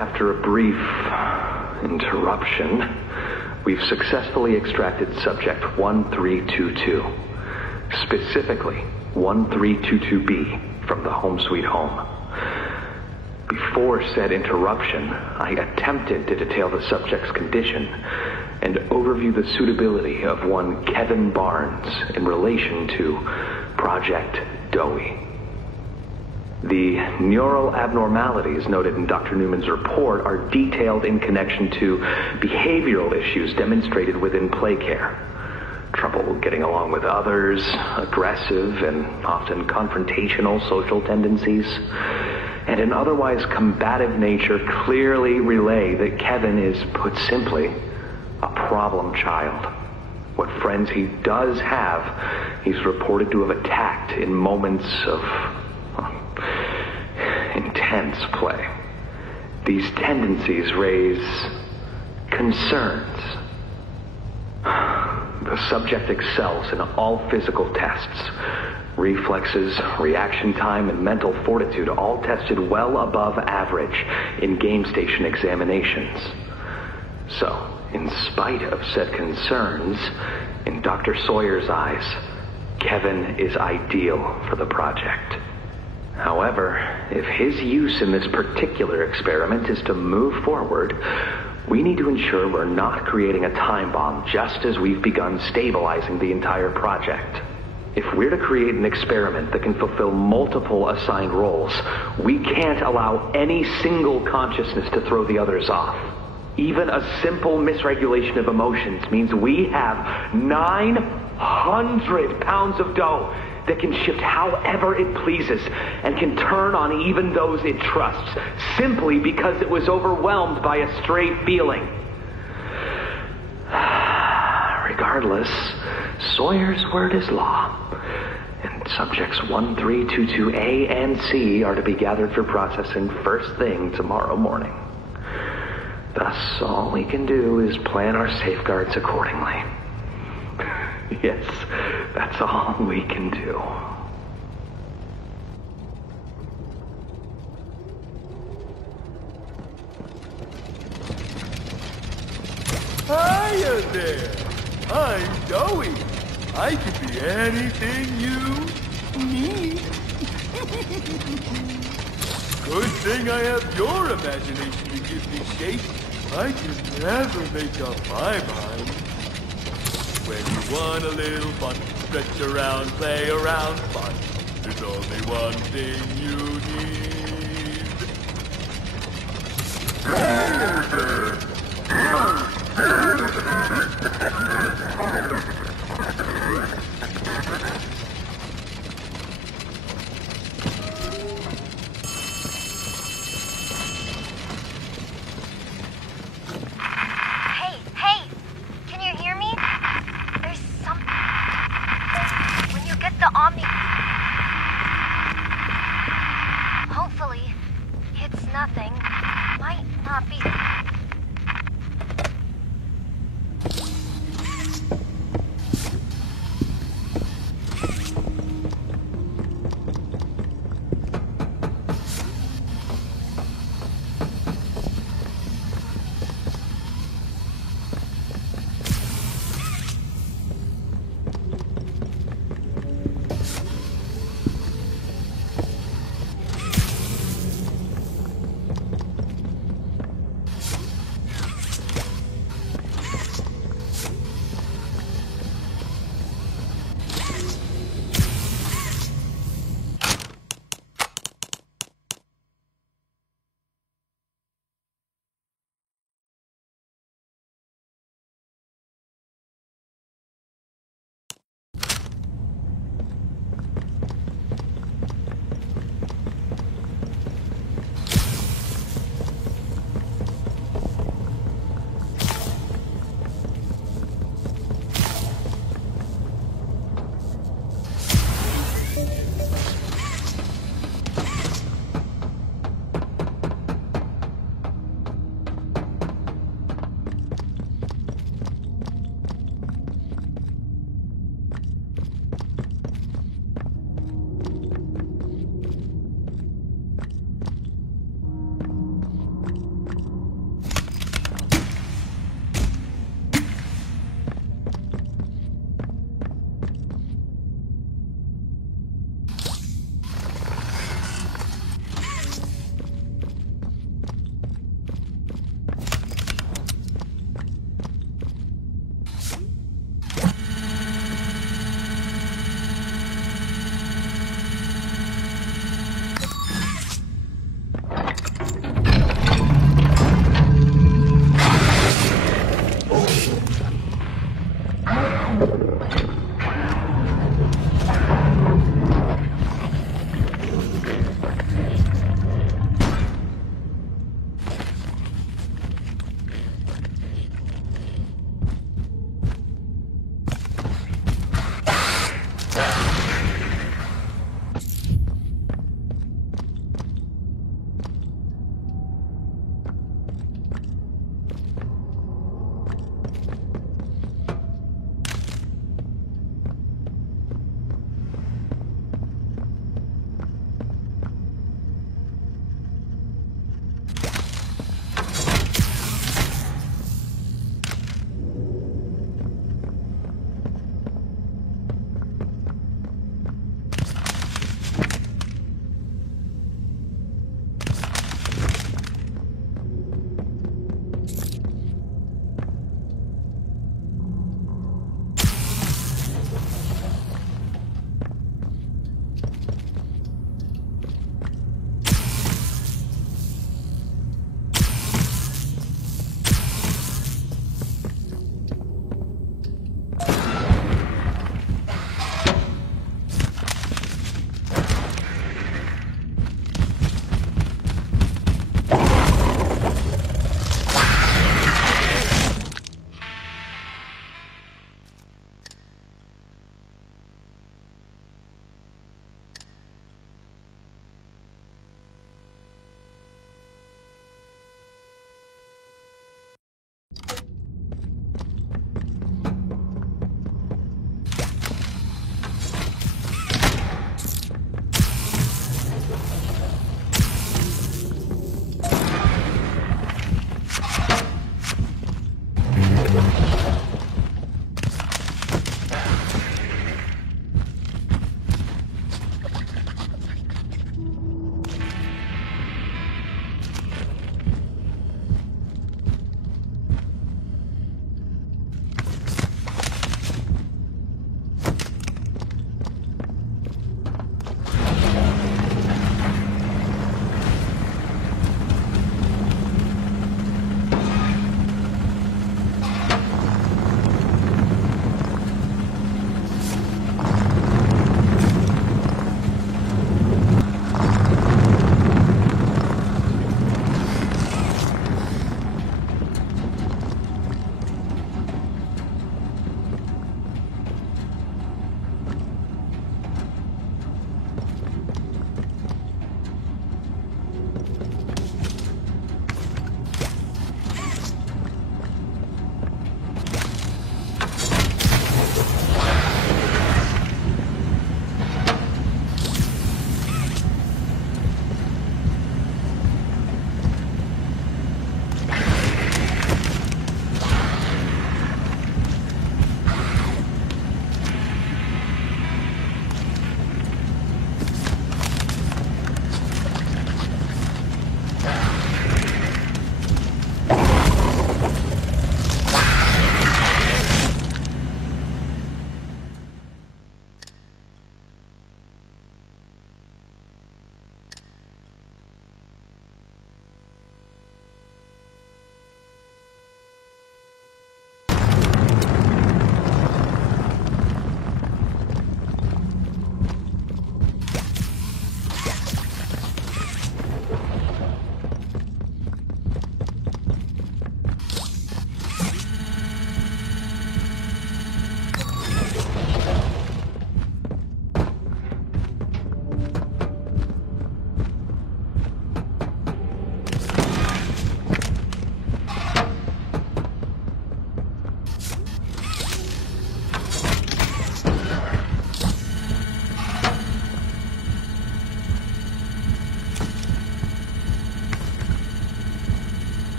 After a brief interruption, we've successfully extracted subject 1322, specifically 1322B, from the Home Sweet Home. Before said interruption, I attempted to detail the subject's condition, and overview the suitability of one Kevin Barnes in relation to Project DÖNDÜ. The neural abnormalities noted in Dr. Newman's report are detailed in connection to behavioral issues demonstrated within play care. Trouble getting along with others, aggressive and often confrontational social tendencies, and an otherwise combative nature clearly relay that Kevin is, put simply, a problem child. What friends he does have, he's reported to have attacked in moments of intense play. These tendencies raise concerns. The subject excels in all physical tests. Reflexes, reaction time, and mental fortitude all tested well above average in game station examinations. So, in spite of said concerns, in Dr. Sawyer's eyes, Kevin is ideal for the project. However, if his use in this particular experiment is to move forward, we need to ensure we're not creating a time bomb just as we've begun stabilizing the entire project. If we're to create an experiment that can fulfill multiple assigned roles, we can't allow any single consciousness to throw the others off. Even a simple misregulation of emotions means we have 900 pounds of dough that can shift however it pleases and can turn on even those it trusts, simply because it was overwhelmed by a stray feeling. Regardless, Sawyer's word is law, and subjects 1322A and C are to be gathered for processing first thing tomorrow morning. Thus, all we can do is plan our safeguards accordingly. Yes, that's all we can do. Hiya there! I'm Joey. I can be anything you need. Good thing I have your imagination to give me shape. I can never make up my mind. When you want a little fun, stretch around, play around, fun. There's only one thing you Hey, can you hear me? There's something. When you get the Omni... Hopefully, it's nothing. Might not be...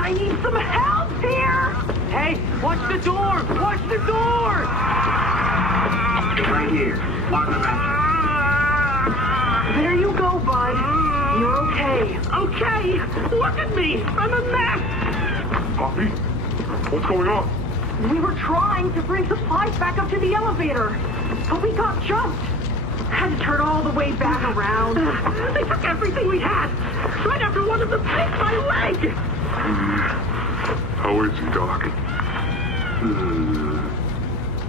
I need some help here! Hey, watch the door! Watch the door! Right here, on the mattress. There you go, bud. You're okay. Okay, look at me. I'm a mess. Poppy? What's going on? We were trying to bring supplies back up to the elevator, but we got jumped. Had to turn all the way back around. They took everything we had. Right after one of them picked my leg. How is he, Doc?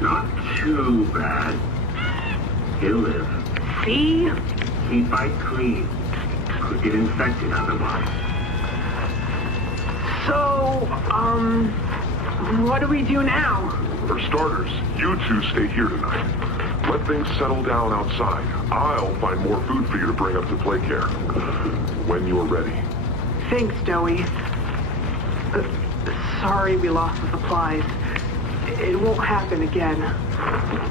Not too bad. He'll live. See? Keep it clean. Could get infected otherwise. So, what do we do now? For starters, you two stay here tonight. Let things settle down outside. I'll find more food for you to bring up to play care. When you're ready. Thanks, Joey. Sorry we lost the supplies. It won't happen again.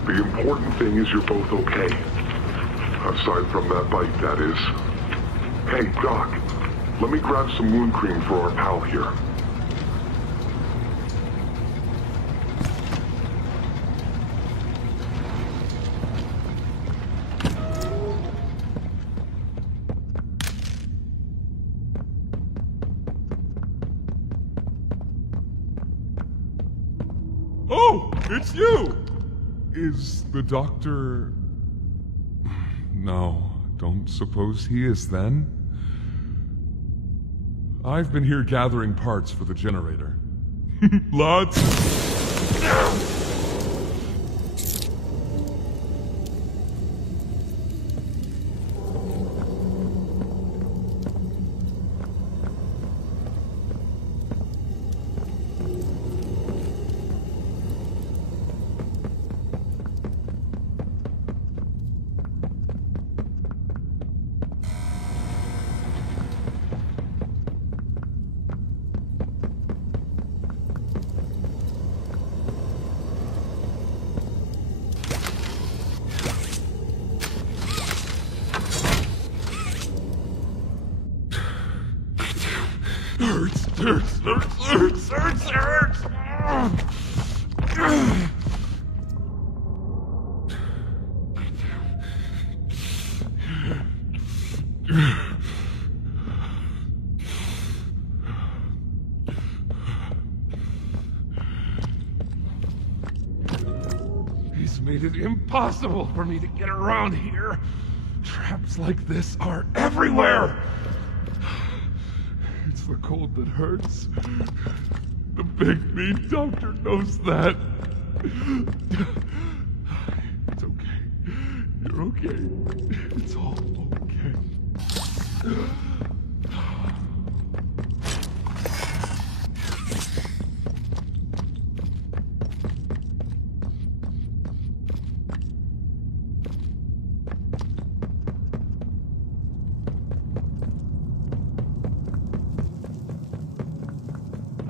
The important thing is you're both okay. Aside from that bite, that is. Hey, Doc, let me grab some wound cream for our pal here. Oh, it's you! Is the doctor... No, don't suppose he is then? I've been here gathering parts for the generator. Lots. Hurts. He's made it impossible for me to get around here. Traps like this are everywhere. It's the cold that hurts. The big mean doctor knows that. It's okay. You're okay. It's all okay.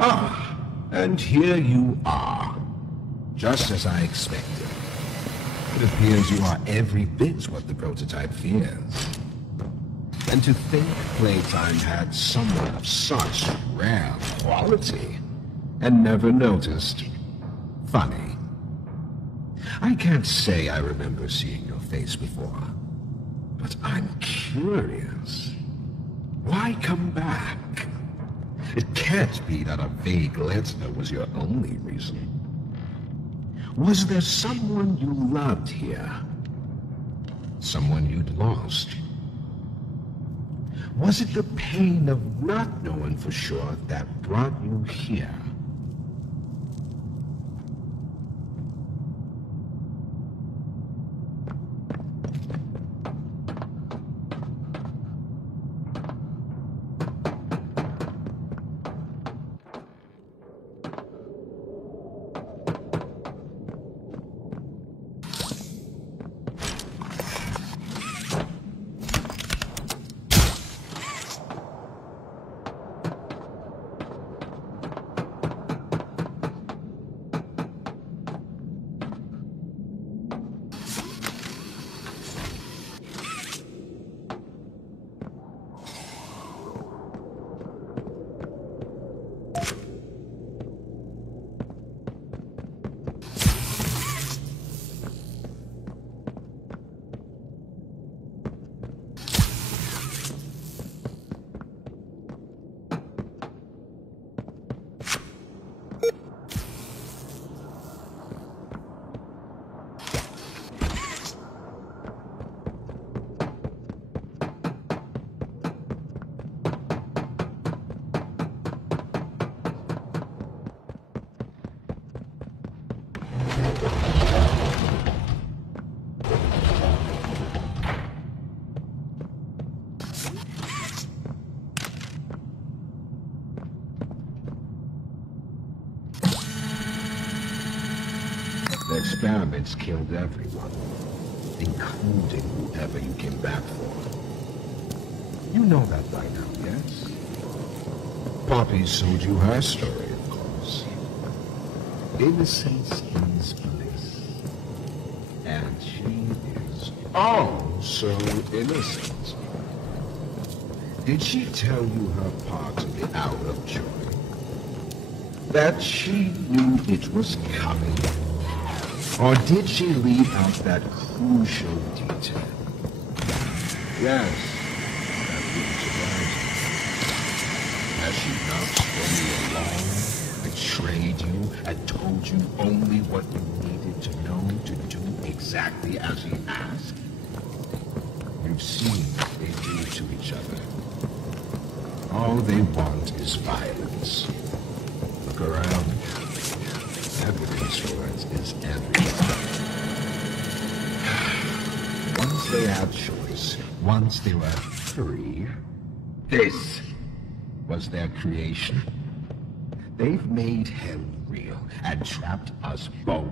Ah, and here you are. Just as I expected. It appears you are every bit what the prototype fears. And to think Playtime had someone of such rare quality and never noticed. Funny. I can't say I remember seeing your face before, but I'm curious. Why come back? It can't be that a vague letter was your only reason. Was there someone you loved here? Someone you'd lost? Was it the pain of not knowing for sure that brought you here? The experiments killed everyone, including whoever you came back for. You know that by now, yes? Poppy showed you her story, of course. Innocence is bliss. And she is so innocent. Did she tell you her part of the hour of joy? That she knew it was coming? Or did she leave out that crucial detail? Yes, that wouldn't surprise me. Has she not strung you along, betrayed you, and told you only what you needed to know to do exactly as he asked? You've seen what they do to each other. All they want is violence. Look around. Evidence for it is everywhere. Once they had choice, once they were free, this was their creation. They've made hell real and trapped us both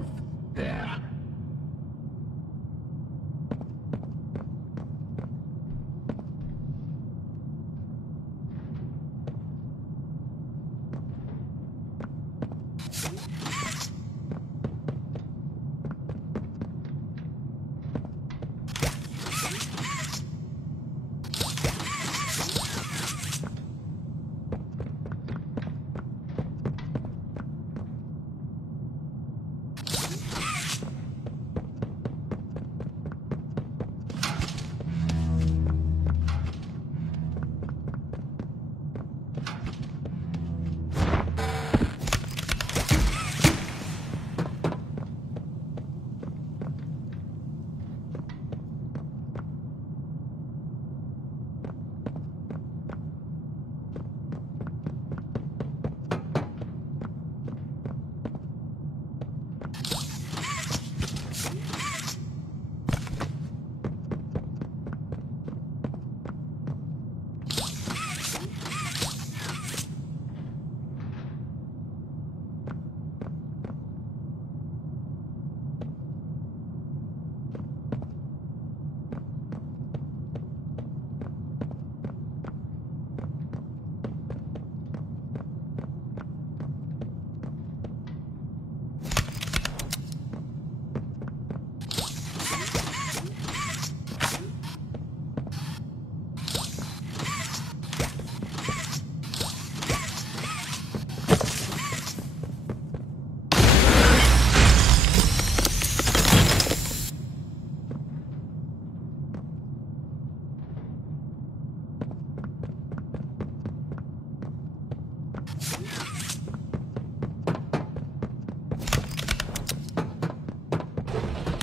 there.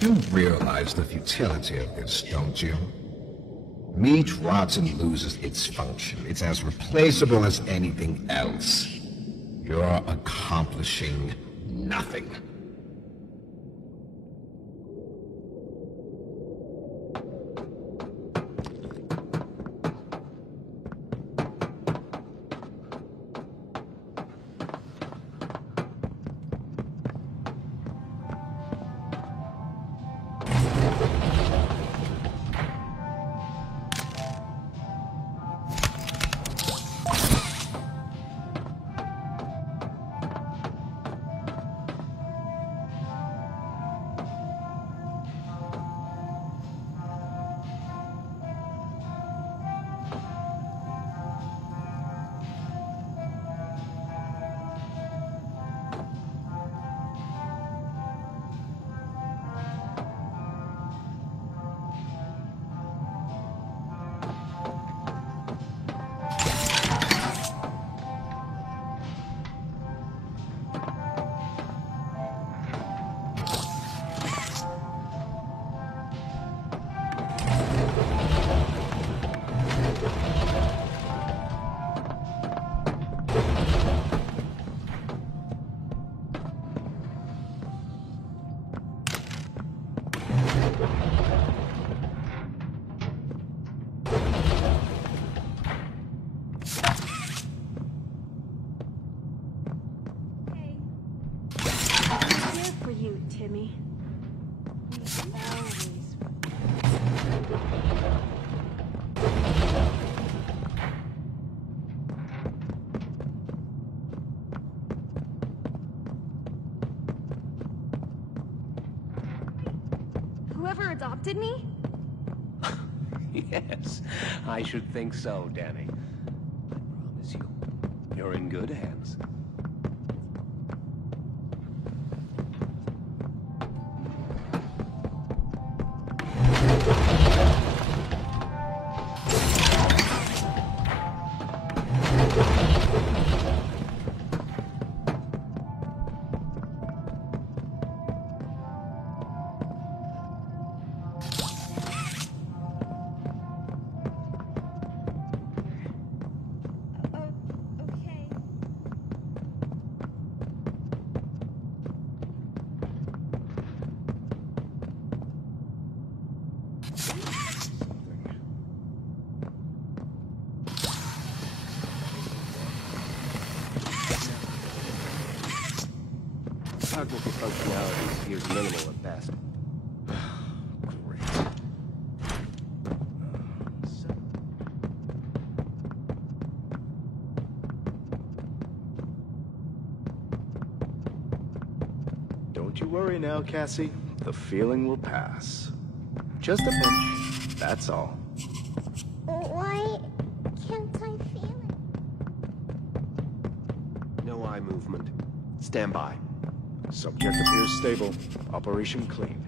You realize the futility of this, don't you? Meat rots and loses its function. It's as replaceable as anything else. You're accomplishing nothing. Whoever adopted me? Yes, I should think so, Danny. I promise you, you're in good hands. Cognitive functionality appears minimal at best. Great. Don't you worry now, Cassie. The feeling will pass. Just a pinch, that's all. Why can't I feel it? No eye movement. Stand by. Subject appears stable. Operation clean.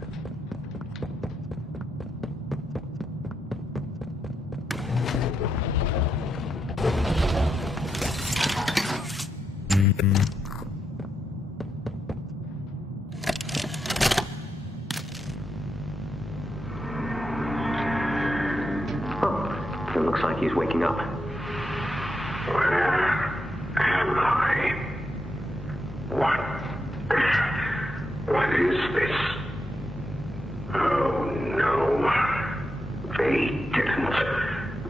Oh, it looks like he's waking up. Where am I? What is this? Oh no. They didn't.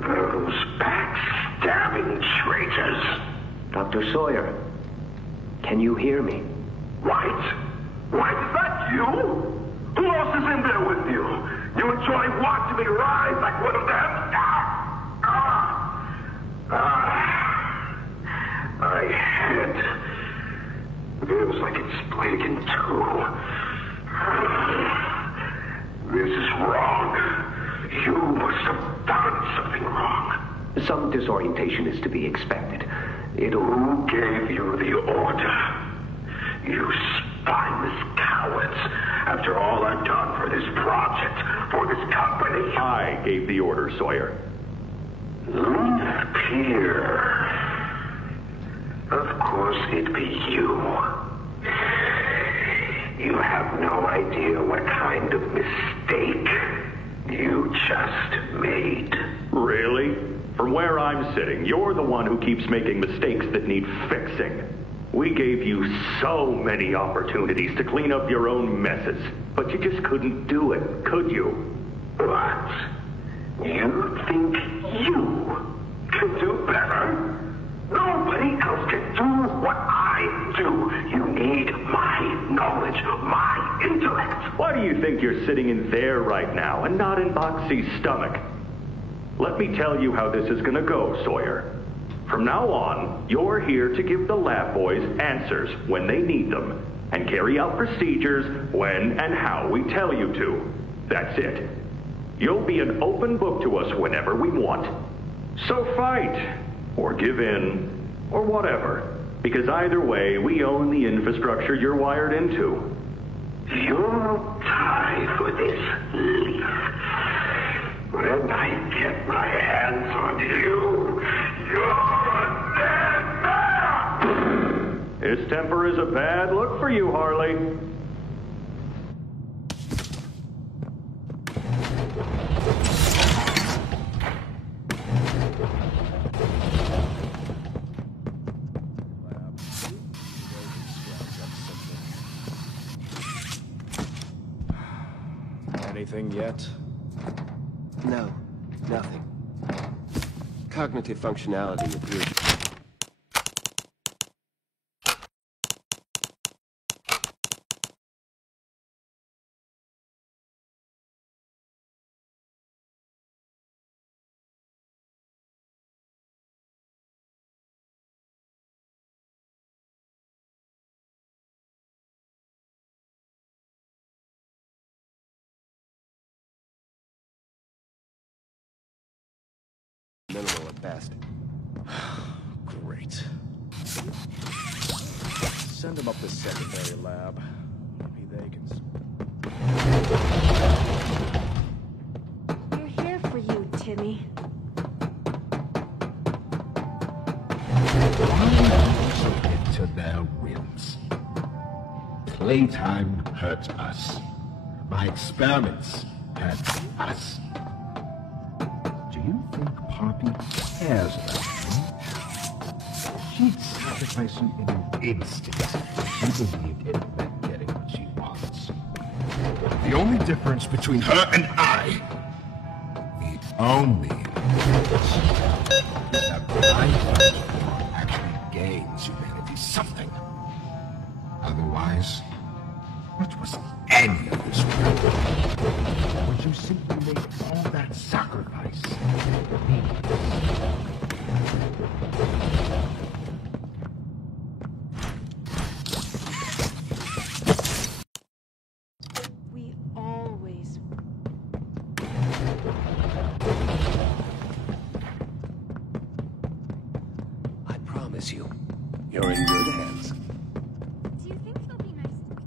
Those backstabbing traitors. Dr. Sawyer, can you hear me? White? White, is that you? Who else is in there with you? You enjoy watching me rise like one of them? My head. Feels like it's split in two. This is wrong. You must have done something wrong. Some disorientation is to be expected. Who gave you the order? You spineless cowards. After all I've done for this project, for this company. I gave the order, Sawyer. Pierre. Of course it'd be you. You have no idea what kind of mistake you just made. Really? From where I'm sitting, you're the one who keeps making mistakes that need fixing. We gave you so many opportunities to clean up your own messes, but you just couldn't do it, could you? What? You think you can do better? Nobody else can do what I do. You need my knowledge, my intellect. Why do you think you're sitting in there right now and not in Moxie's stomach? Let me tell you how this is gonna go, Sawyer. From now on, you're here to give the lab boys answers when they need them, and carry out procedures when and how we tell you to. That's it. You'll be an open book to us whenever we want. So fight, or give in, or whatever, because either way, we own the infrastructure you're wired into. You'll die for this leaf. When I get my hands on you, you're a dead man! His temper is a bad look for you, Harley. Anything yet? No, nothing. Cognitive functionality appears. Minimal at best. Great. Send them up the secondary lab. Maybe they can... We're here for you, Timmy. Why into their whims? Playtime hurt us. My experiments hurt us. Do you think Poppy cares about you? She'd sacrifice you in an instant if she believed it meant getting what she wants. The only difference between her and I, the only difference, is that my platform actually gains humanity something. Otherwise, what was any of this work? Would you simply make all that sacrifice meaningless? We always... I promise you, you're in good hands. Do you think he'll be nice to me?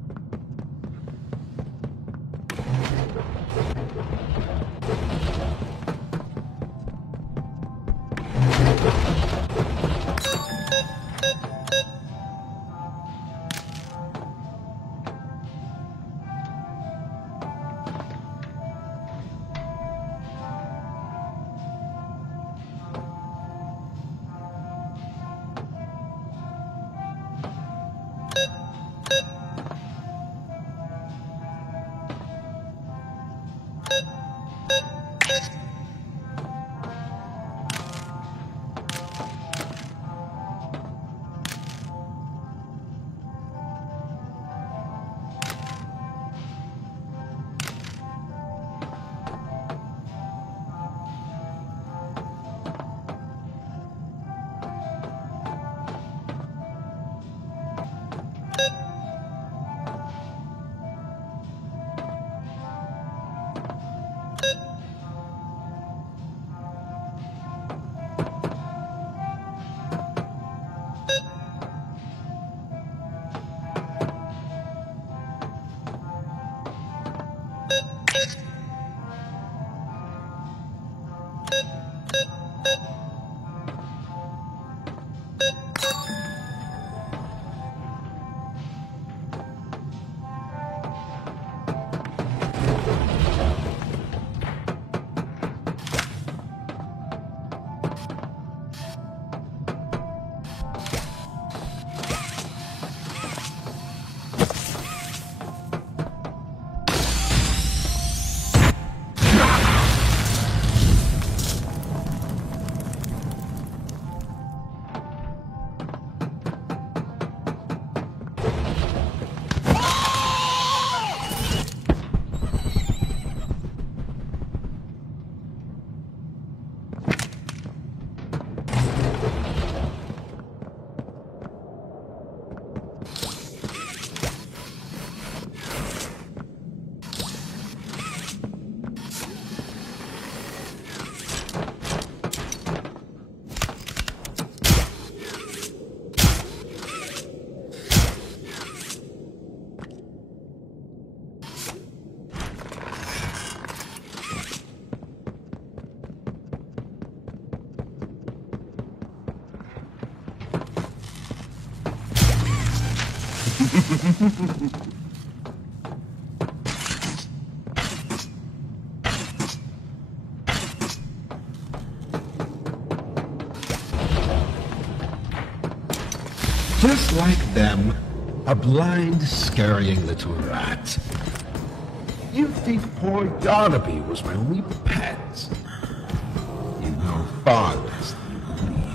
Just like them, a blind, scurrying little rat. You think poor Yarnaby was my only pet? You know far less than you believe.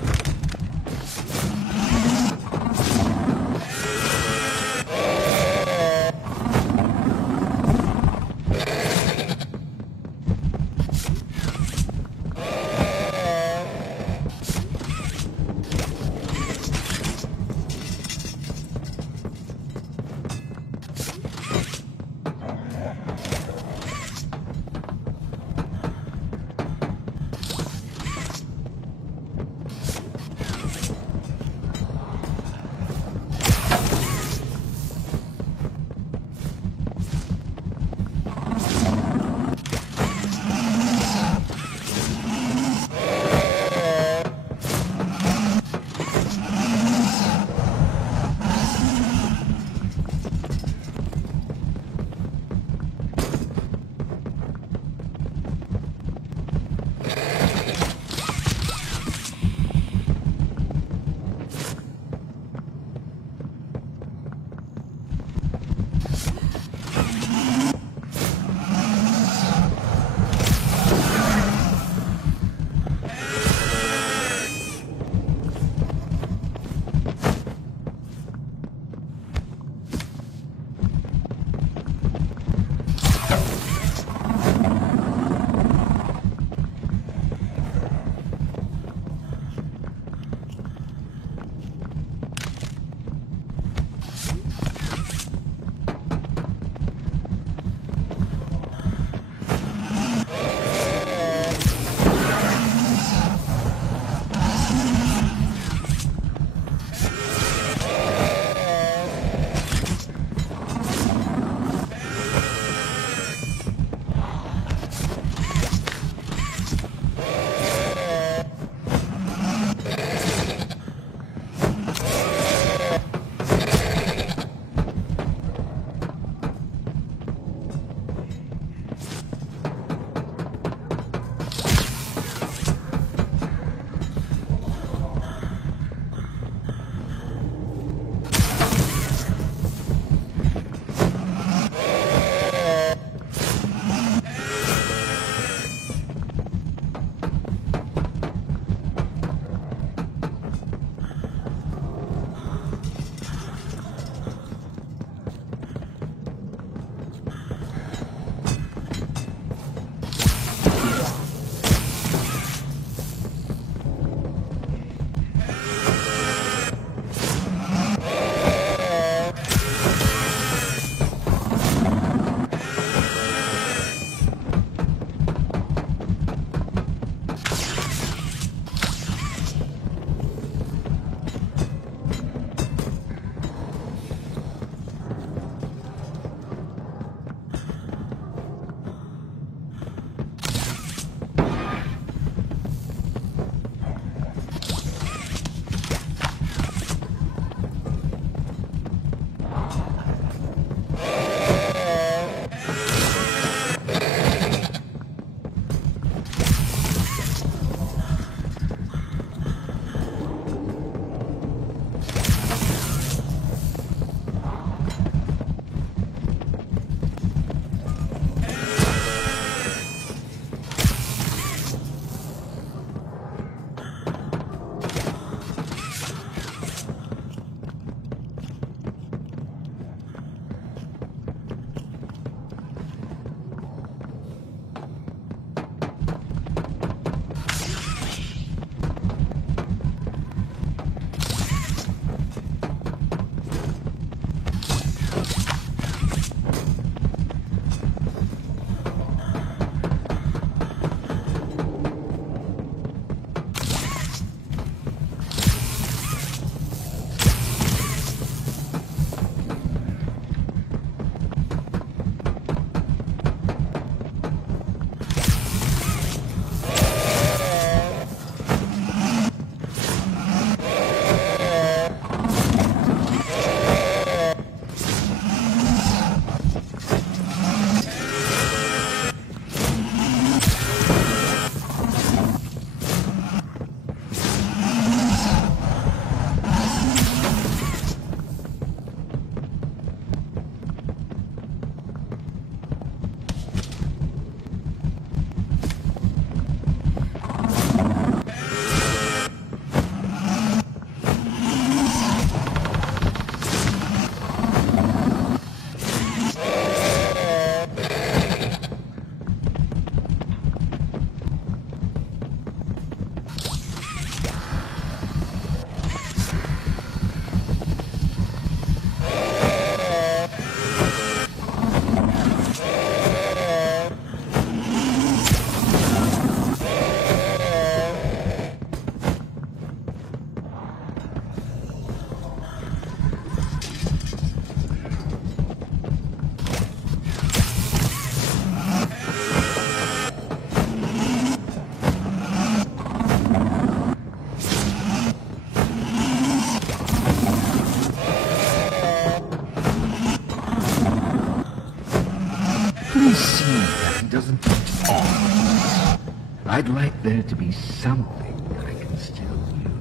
doesn't fit all. I'd like there to be something that I can still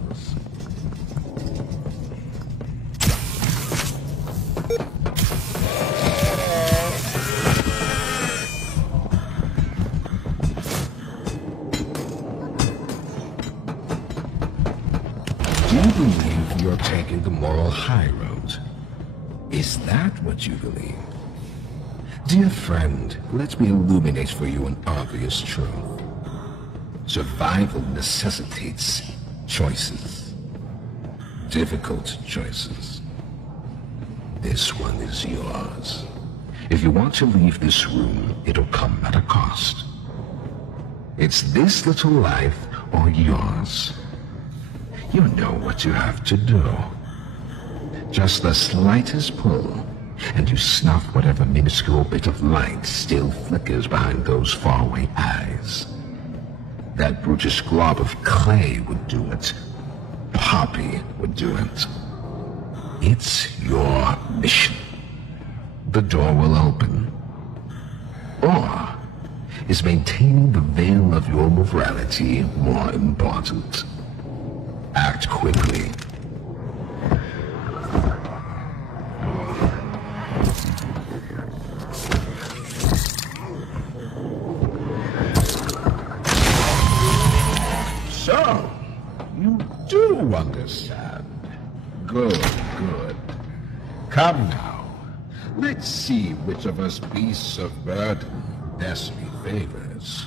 use. Do you believe you're taking the moral high road? Is that what you believe? Dear friend, let me illuminate for you an obvious truth. Survival necessitates choices. Difficult choices. This one is yours. If you want to leave this room, it'll come at a cost. It's this little life or yours. You know what you have to do. Just the slightest pull, and you snuff whatever minuscule bit of light still flickers behind those faraway eyes. That brutish glob of clay would do it. Poppy would do it. It's your mission. The door will open. Or is maintaining the veil of your morality more important? Act quickly. So, you do understand. Good, good. Come now. Let's see which of us beasts of burden destiny favors.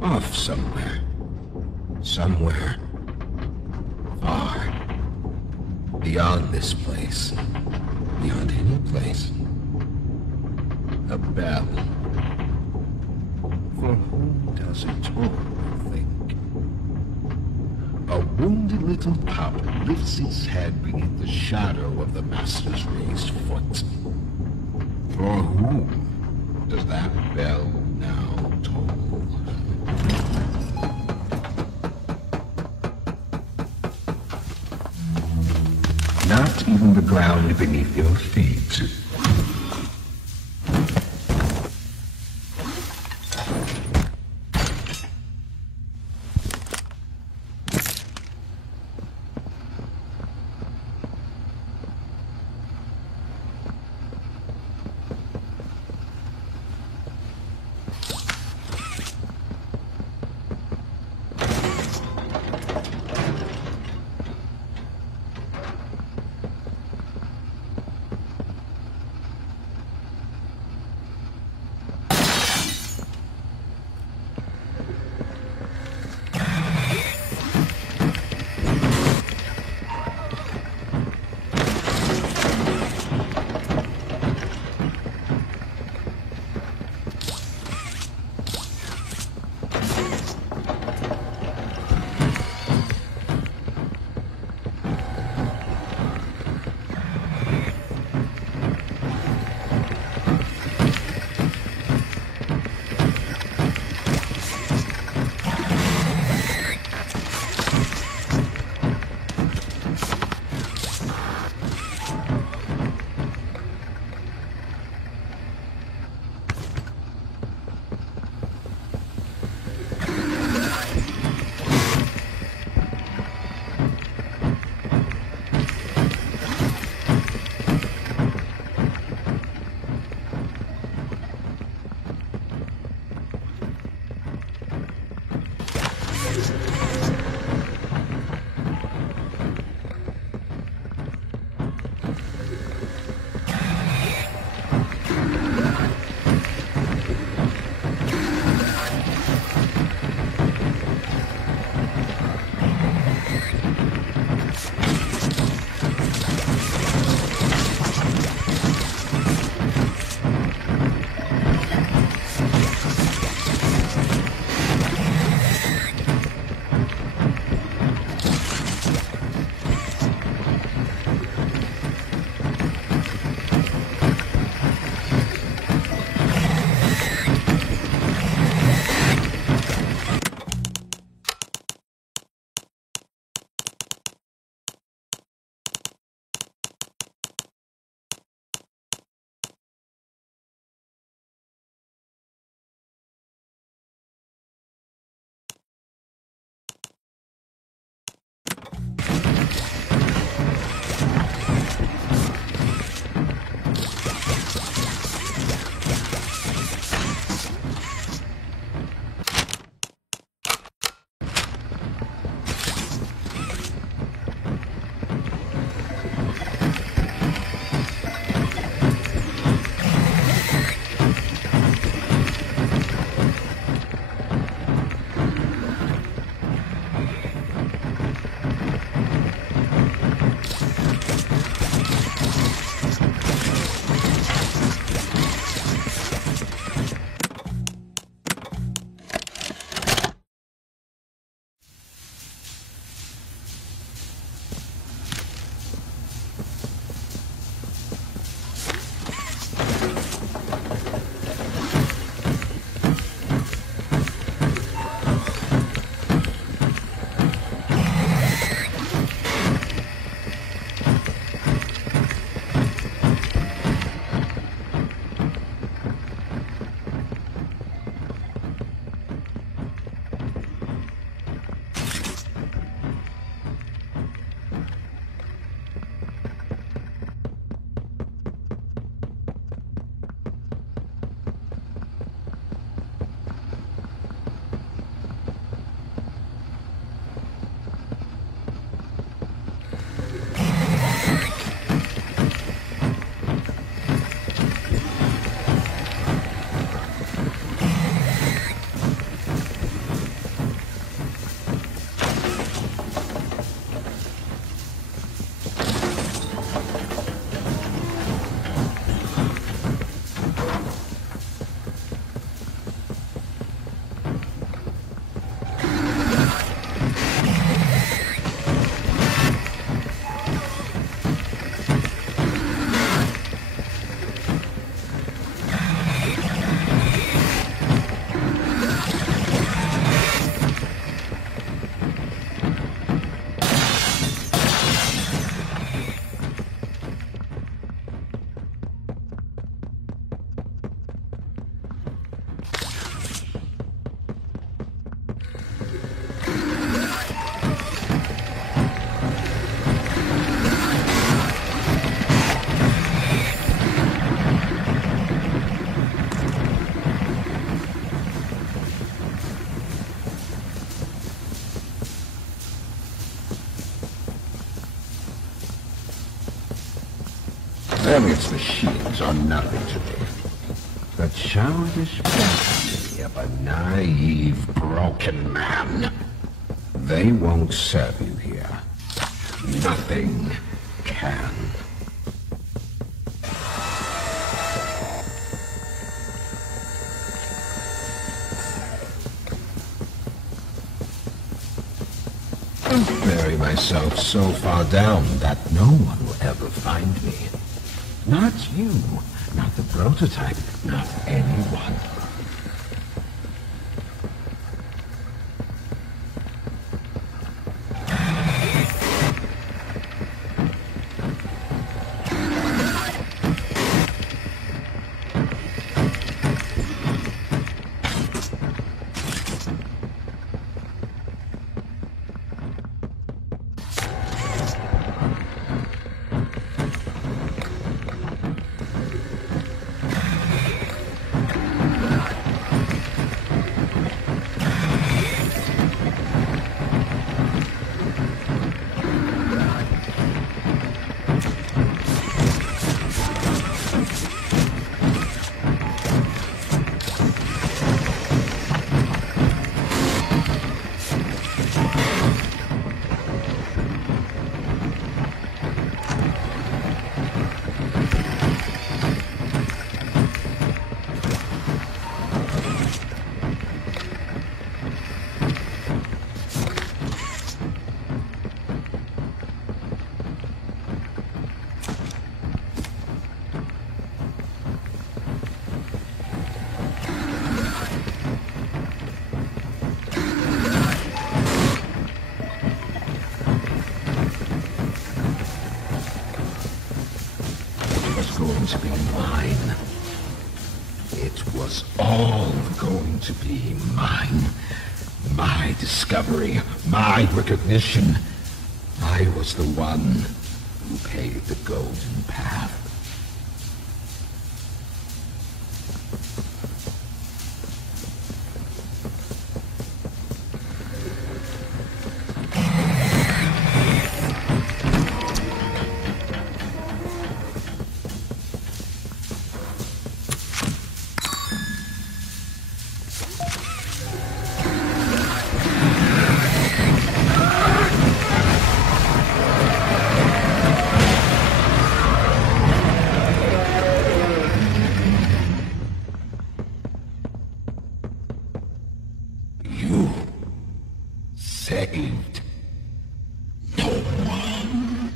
Off somewhere. Somewhere. Far. Beyond this place. Beyond any place. A bell. For whom does it toll, you think? A wounded little pup lifts its head beneath the shadow of the master's raised foot. For whom does that bell now toll? Not even the ground beneath your feet. Elliot's machines are nothing to me. The childish fantasy of a naive, broken man. They won't serve you here. Nothing can. Bury myself so far down that no one will ever find me. Not you, not the prototype, not anyone. To be mine. It was all going to be mine. My discovery, my recognition. I was the one who paved the golden path. Saved no one.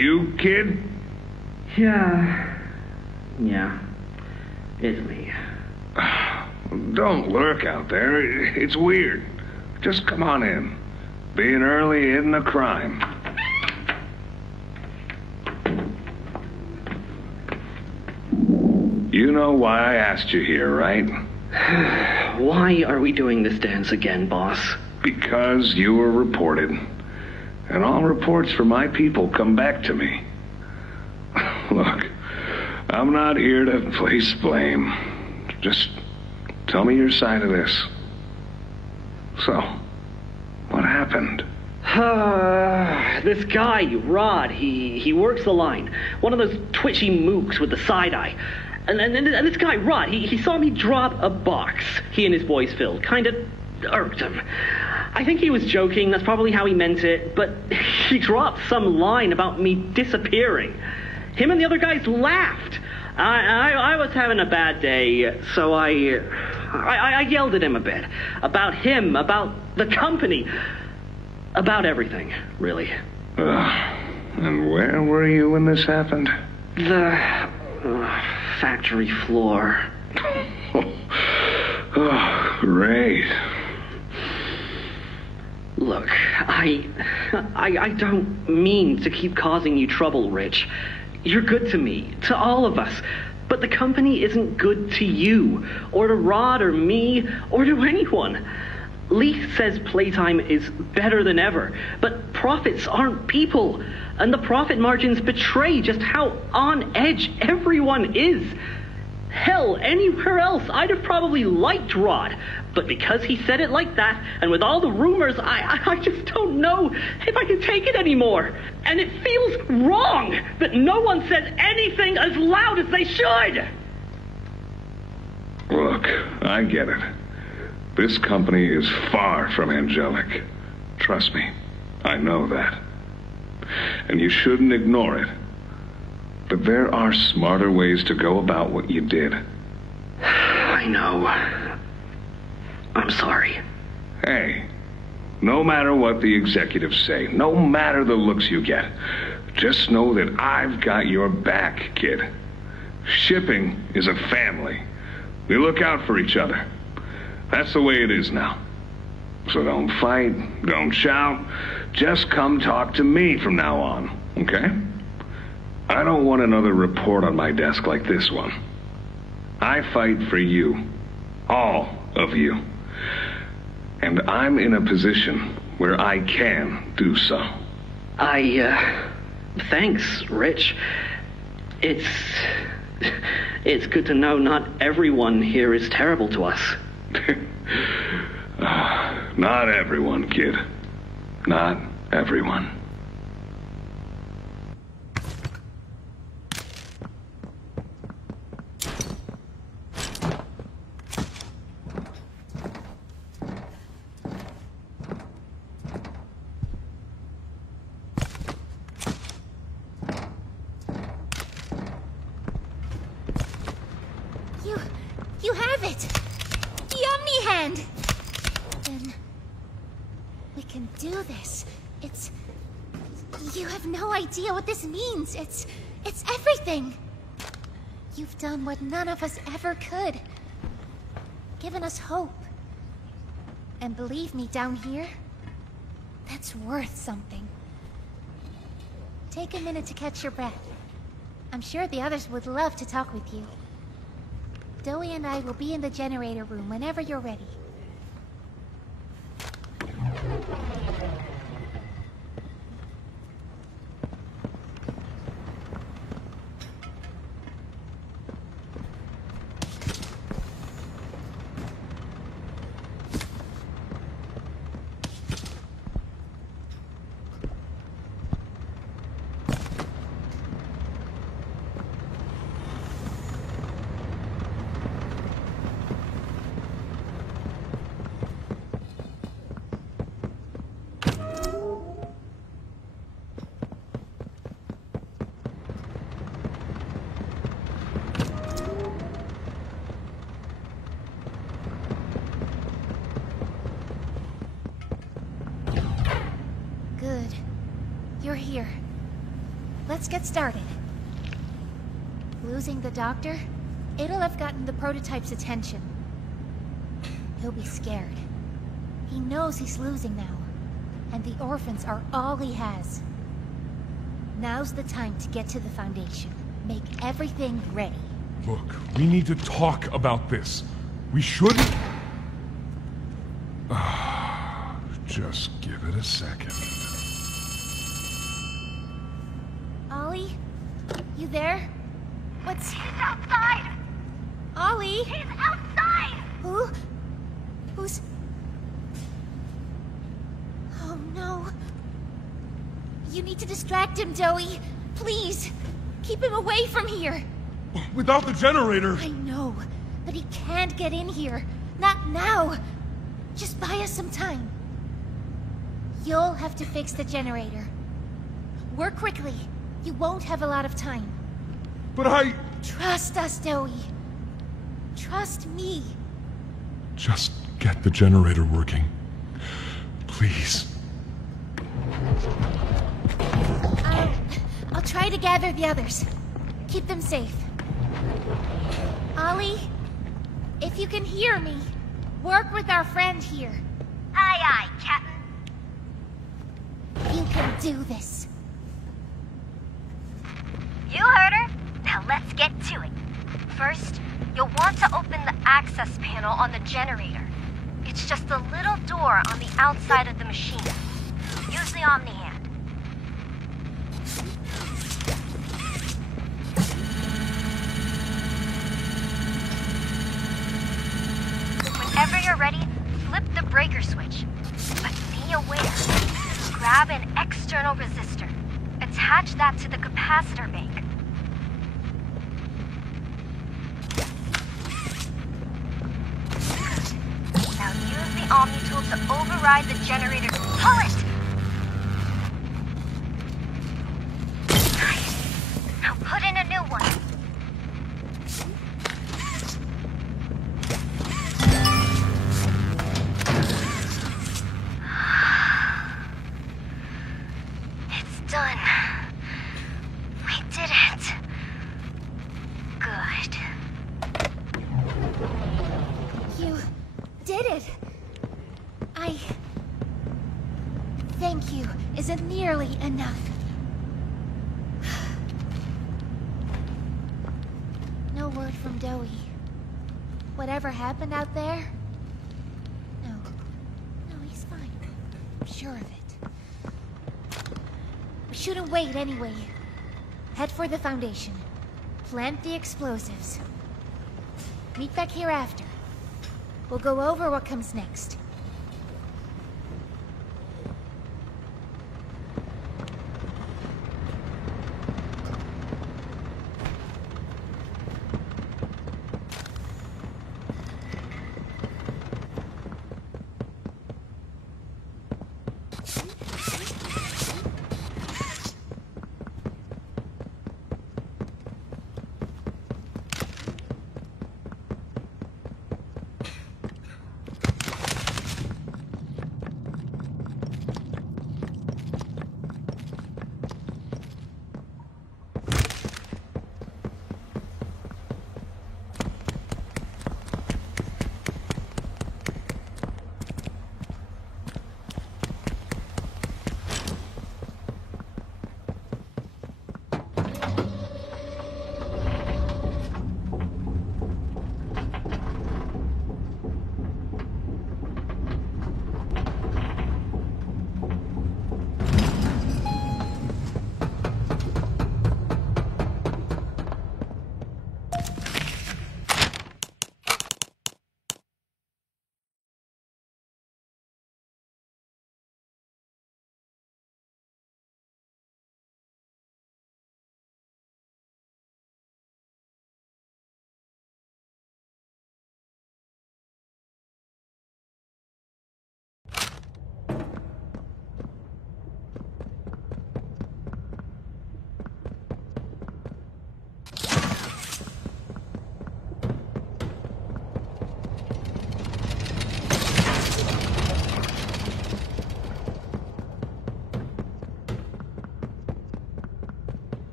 you, kid? Yeah, it's me. Don't lurk out there. It's weird. Just come on in. Being early isn't a crime. You know why I asked you here, right? Why are we doing this dance again, boss? Because you were reported. And all reports from my people come back to me. Look, I'm not here to place blame. Just tell me your side of this. So, what happened? This guy, Rod, he works the line. One of those twitchy mooks with the side eye. And this guy, Rod, he saw me drop a box he and his boys filled. Kinda irked him. I think he was joking, that's probably how he meant it, but he dropped some line about me disappearing. Him and the other guys laughed. I was having a bad day, so I yelled at him a bit. About him, about the company, about everything, really. And where were you when this happened? The factory floor. Oh, great. Look, I don't mean to keep causing you trouble, Rich. You're good to me, to all of us. But the company isn't good to you, or to Rod, or me, or to anyone. Lee says Playtime is better than ever, but profits aren't people. And the profit margins betray just how on edge everyone is. Hell, anywhere else, I'd have probably liked Rod. But because he said it like that, and with all the rumors, I just don't know if I can take it anymore. And it feels wrong that no one says anything as loud as they should. Look, I get it. This company is far from angelic. Trust me, I know that. And you shouldn't ignore it. But there are smarter ways to go about what you did. I know. I'm sorry. Hey, no matter what the executives say, no matter the looks you get, just know that I've got your back, kid. Shipping is a family. We look out for each other. That's the way it is now. So don't fight, don't shout. Just come talk to me from now on, okay? I don't want another report on my desk like this one. I fight for you. All of you. And I'm in a position where I can do so. Thanks, Rich. It's good to know not everyone here is terrible to us. Not everyone, kid. Not everyone. You have it! The Omni-Hand! Then we can do this. You have no idea what this means. It's everything. You've done what none of us ever could. Given us hope. And believe me, down here, that's worth something. Take a minute to catch your breath. I'm sure the others would love to talk with you. Doey and I will be in the generator room whenever you're ready. let's get started. Losing the doctor? It'll have gotten the prototype's attention. He'll be scared. He knows he's losing now, and the orphans are all he has. Now's the time to get to the Foundation. Make everything ready. Look, we need to talk about this. We shouldn't... Just give it a second. Ollie? You there? What's... He's outside! Ollie? He's outside! Who? Who's... Oh no. You need to distract him, Joey. Please. Keep him away from here. Without the generator... I know, but he can't get in here. Not now. Just buy us some time. You'll have to fix the generator. Work quickly. You won't have a lot of time. But I... Trust us, Joey. Trust me. Just get the generator working. Please. I'll try to gather the others. Keep them safe. Ollie, if you can hear me, work with our friend here. Aye, aye, Captain. You can do this. You heard her. Now let's get to it. First, you'll want to open the access panel on the generator. It's just a little door on the outside of the machine. Use the Omni hand. Whenever you're ready, flip the breaker switch. But be aware. Grab an external resistor. Attach that to the capacitor bank. Now use the Omni tool to override the generator. Pull it! Nice. Now put in a new one. It's done. We did it. Good. You did it. Thank you isn't nearly enough. No word from Doey. Whatever happened out there? No, he's fine. I'm sure of it. We shouldn't wait anyway. Head for the Foundation. Plant the explosives. Meet back here after. We'll go over what comes next.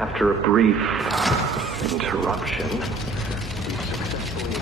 After a brief interruption, we successfully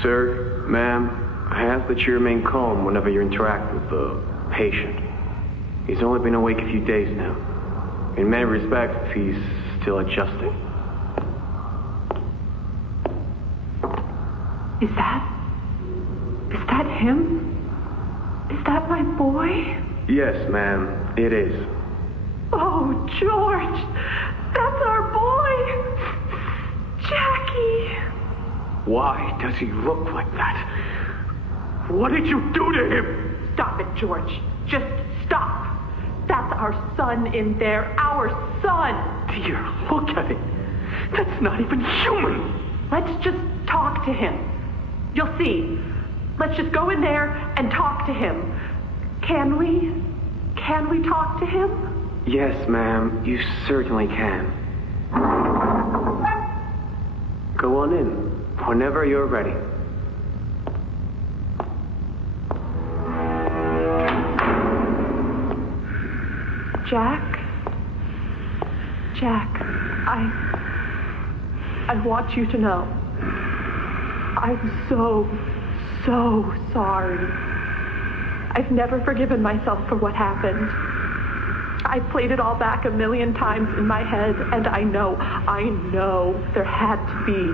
Sir, ma'am, I ask that you remain calm whenever you interact with the patient. He's only been awake a few days now. In many respects, he's still adjusting. Is that him? Is that my boy? Yes, ma'am, it is. Oh, George! That's our boy! Jackie! Why does he look like that? What did you do to him? Stop it, George. Just stop. That's our son in there. Our son! Dear, look at it. That's not even human. Let's just talk to him. You'll see. Let's just go in there and talk to him. Can we? Can we talk to him? Yes, ma'am, you certainly can. Go on in, whenever you're ready. Jack, I want you to know, I'm so sorry. I've never forgiven myself for what happened. I played it all back 1,000,000 times in my head, and I know there had to be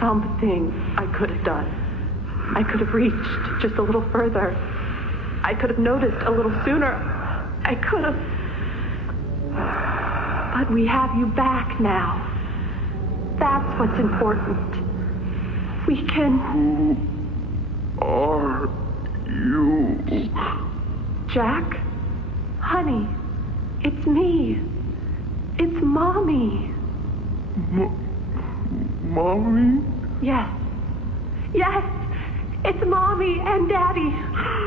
something I could have done. I could have reached just a little further. I could have noticed a little sooner. I could have. But we have you back now. That's what's important. We can... Who are you? Jack? Honey, it's me. It's Mommy. Mommy? Yes. Yes! It's Mommy and Daddy.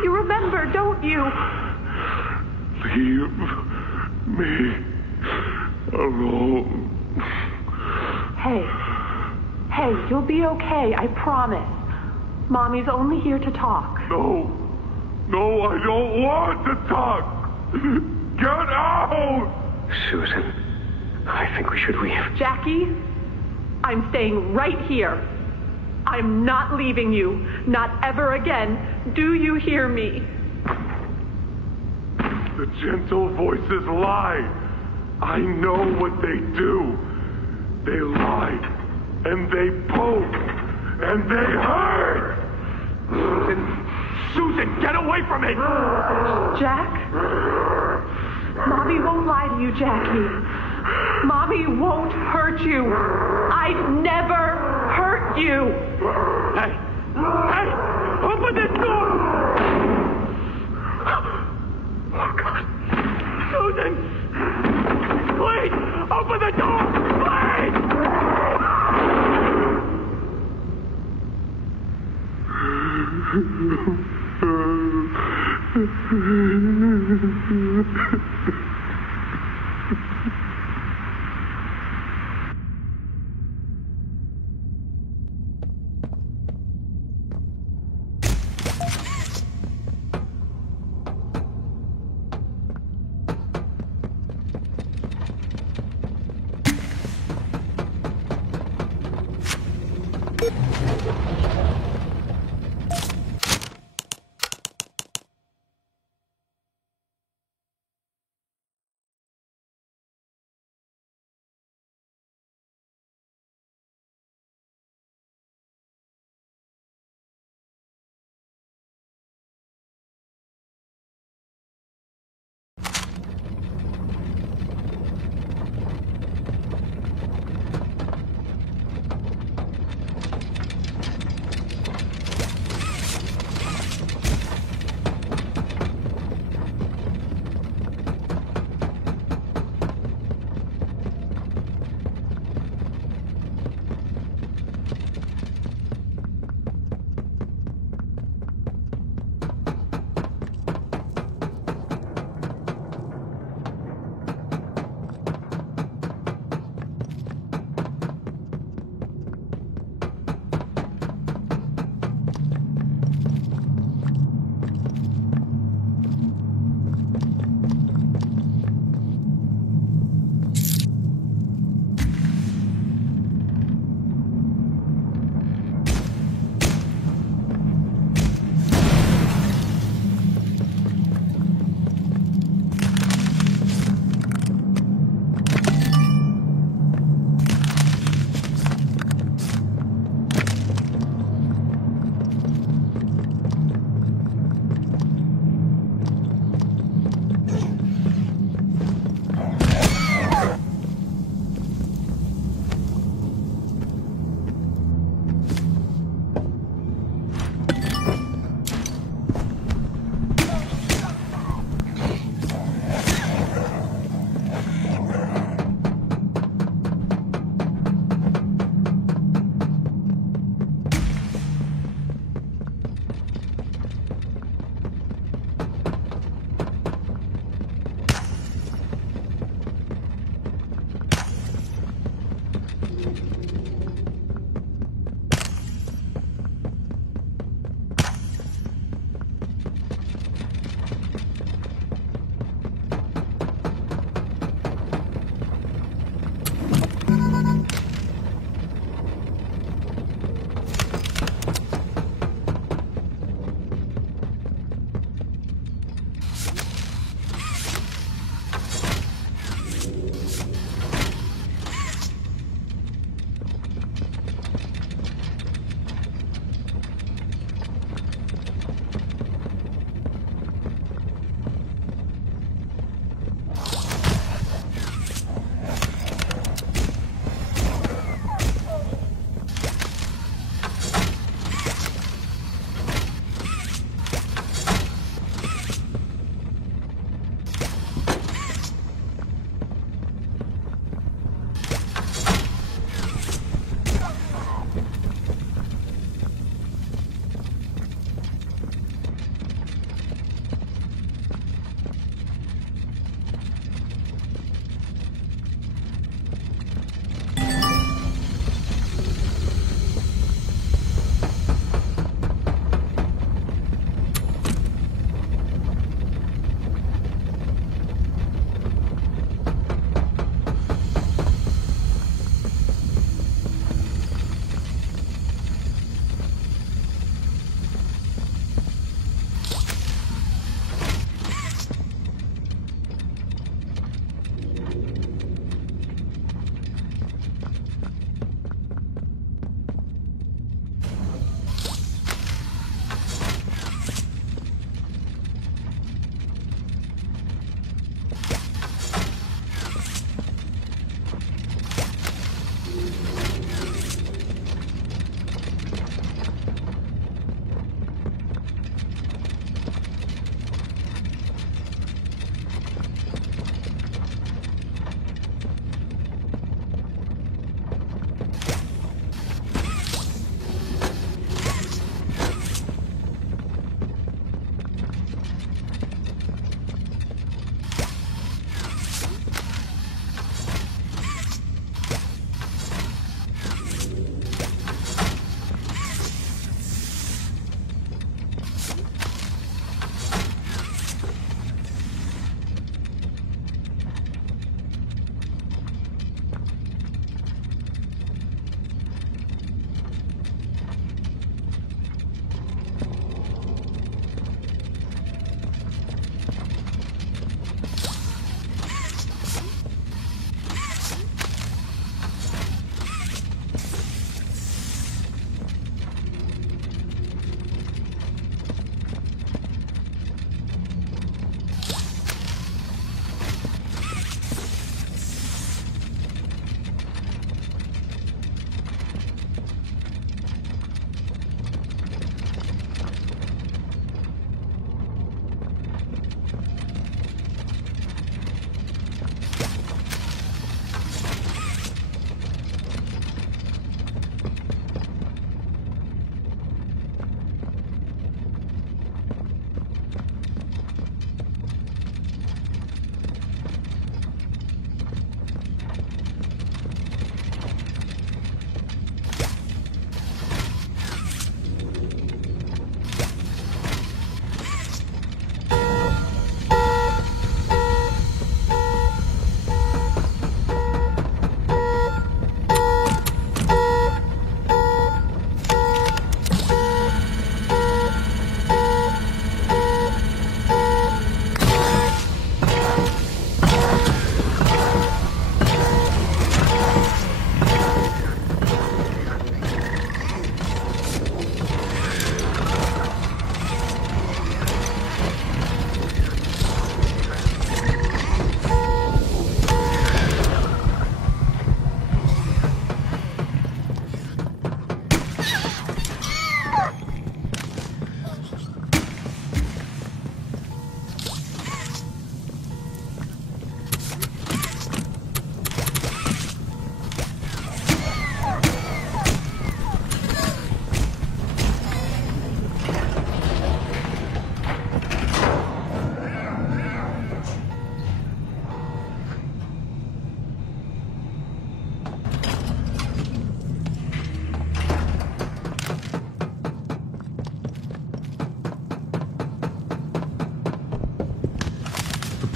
You remember, don't you? Leave me alone. Hey, you'll be okay, I promise. Mommy's only here to talk. No, I don't want to talk. Get out! Susan, I think we should leave. Jackie, I'm staying right here. I'm not leaving you. Not ever again. Do you hear me? The gentle voices lie. I know what they do. They lie, and they poke, and they hurt. Susan, get away from me! Jack? Mommy won't lie to you, Jackie. Mommy won't hurt you. I'd never hurt you. Hey! Open this door! Oh, God. Susan! Please! Open the door! Please!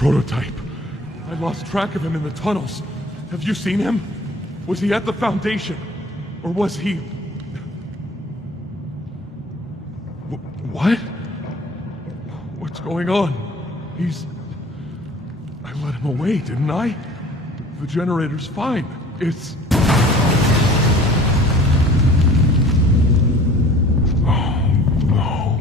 prototype. I lost track of him in the tunnels. Have you seen him? Was he at the Foundation? Or was he... What? What's going on? I let him away, didn't I? The generator's fine. It's... Oh, no.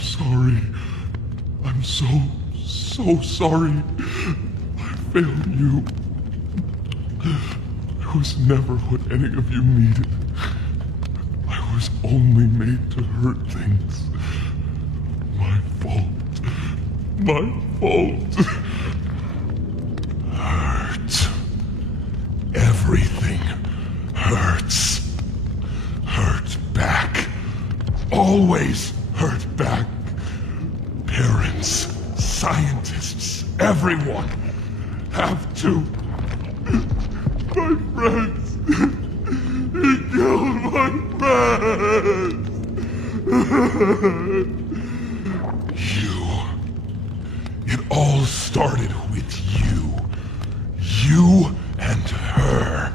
Sorry. I'm so sorry. I failed you. I was never what any of you needed. I was only made to hurt things. My fault. My fault. Hurt. Everything hurts. Hurt back. Always hurt back. Parents, scientists, everyone have to. My friends. He killed my friends. You. It all started with you. You and her.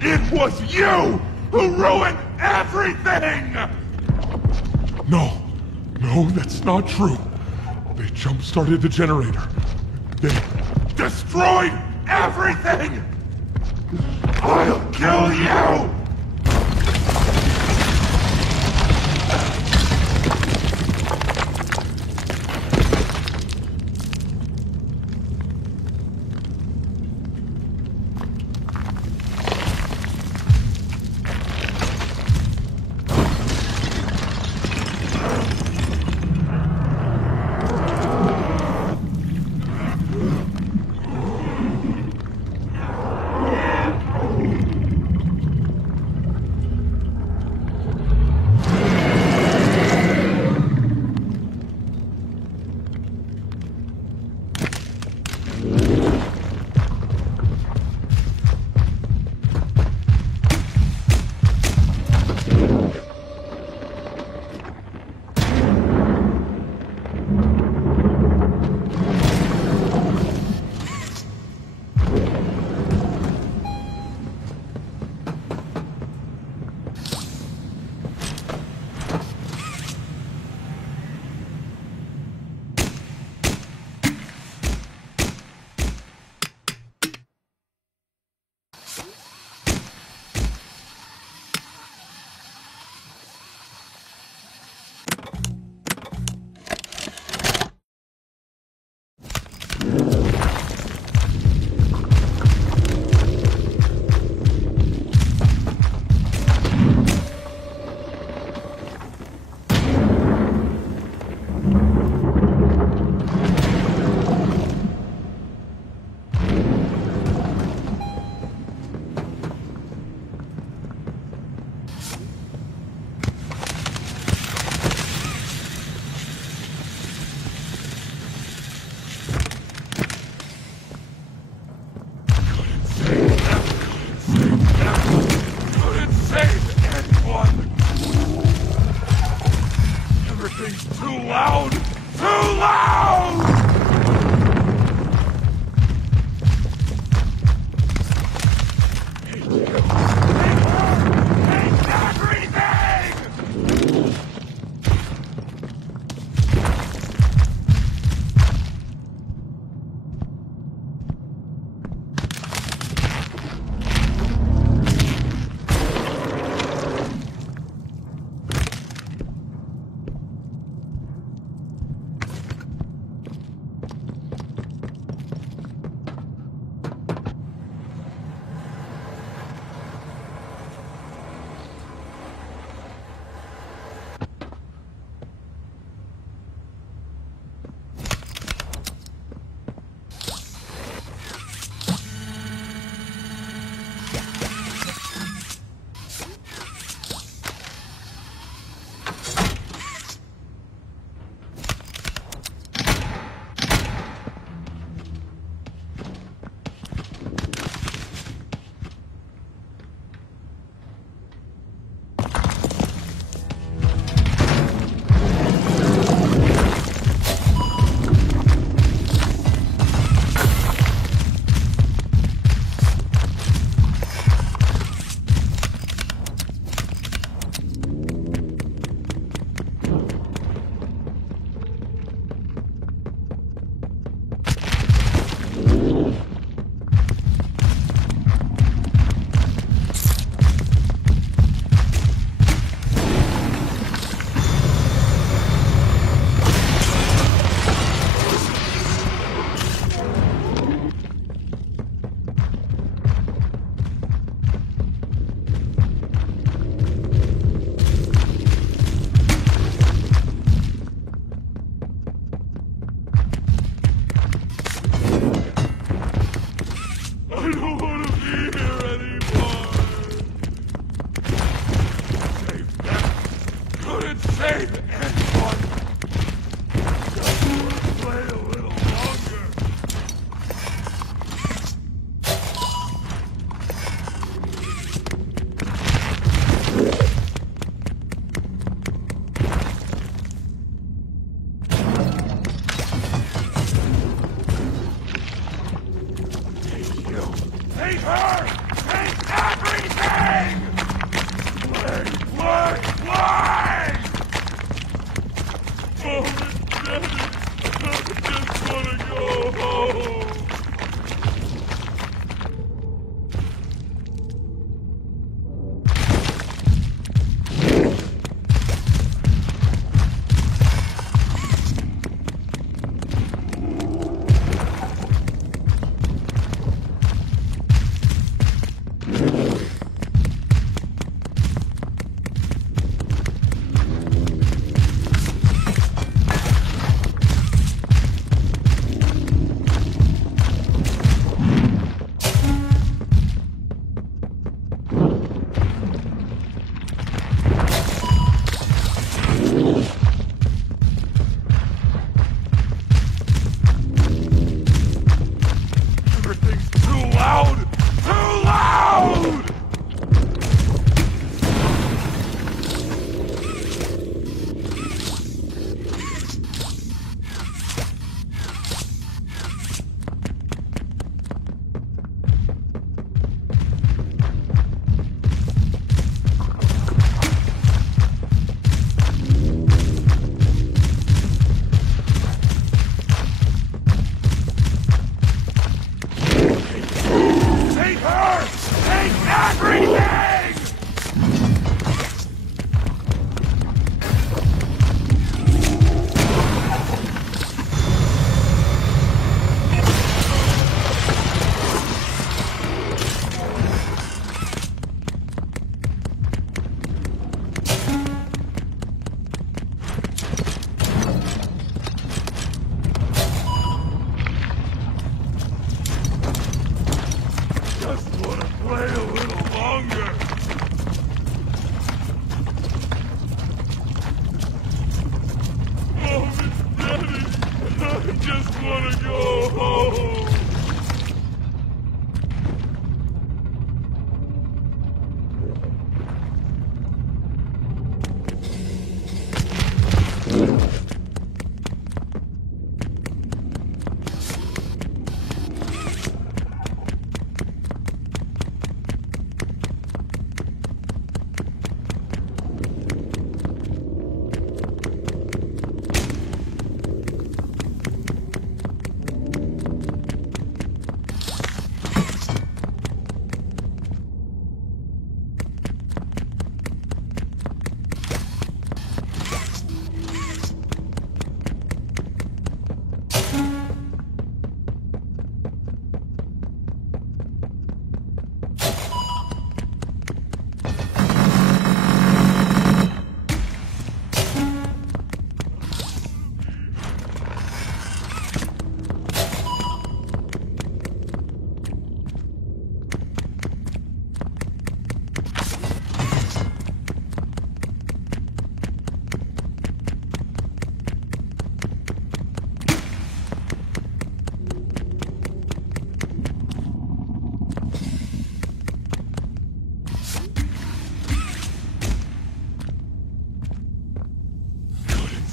It was you who ruined everything! No, that's not true. They jump-started the generator. They destroyed everything! I'll kill you! her! Take everything! Play! Oh, Daddy, I just wanna go home.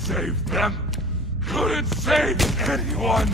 Save them! Couldn't save anyone!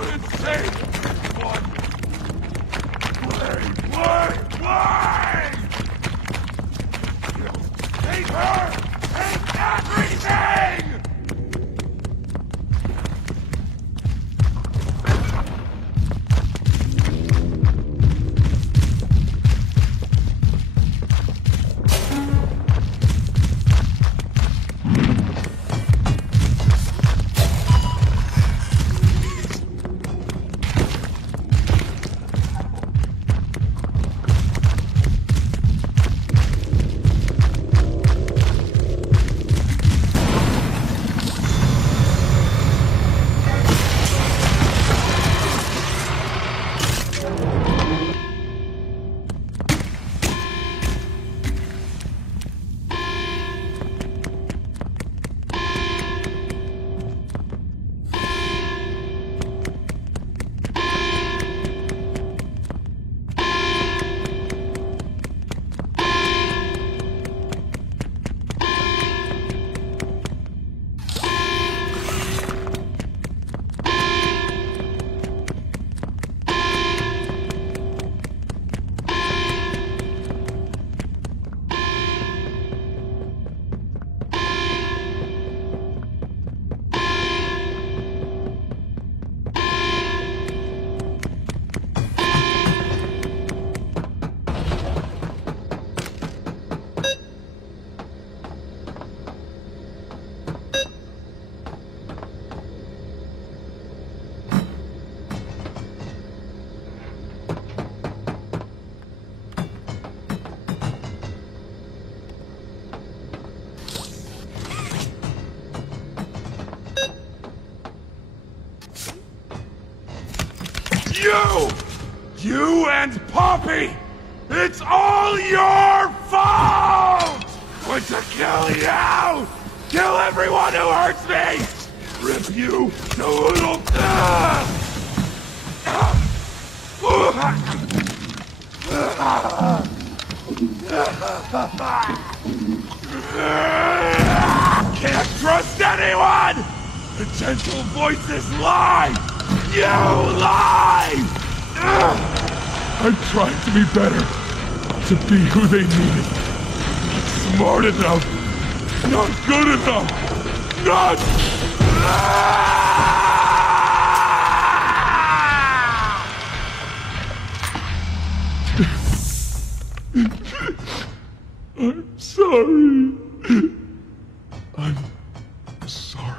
couldn't save anyone. Wait! Take her! Take everything! You and Poppy! It's all your fault! Want to kill you! Kill everyone who hurts me! Rip you to little... Can't trust anyone! The gentle voices lie! You lie! I'm trying to be better, to be who they needed. Not smart enough, not good enough, not... I'm sorry. I'm sorry.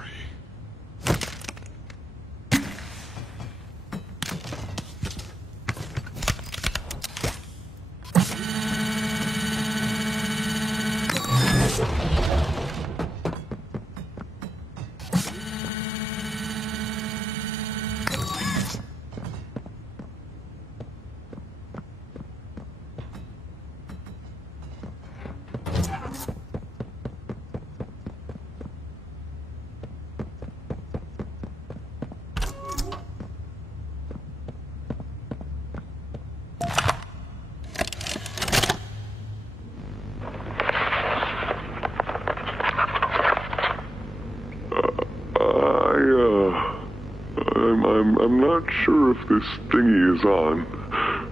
I'm not sure if this thingy is on,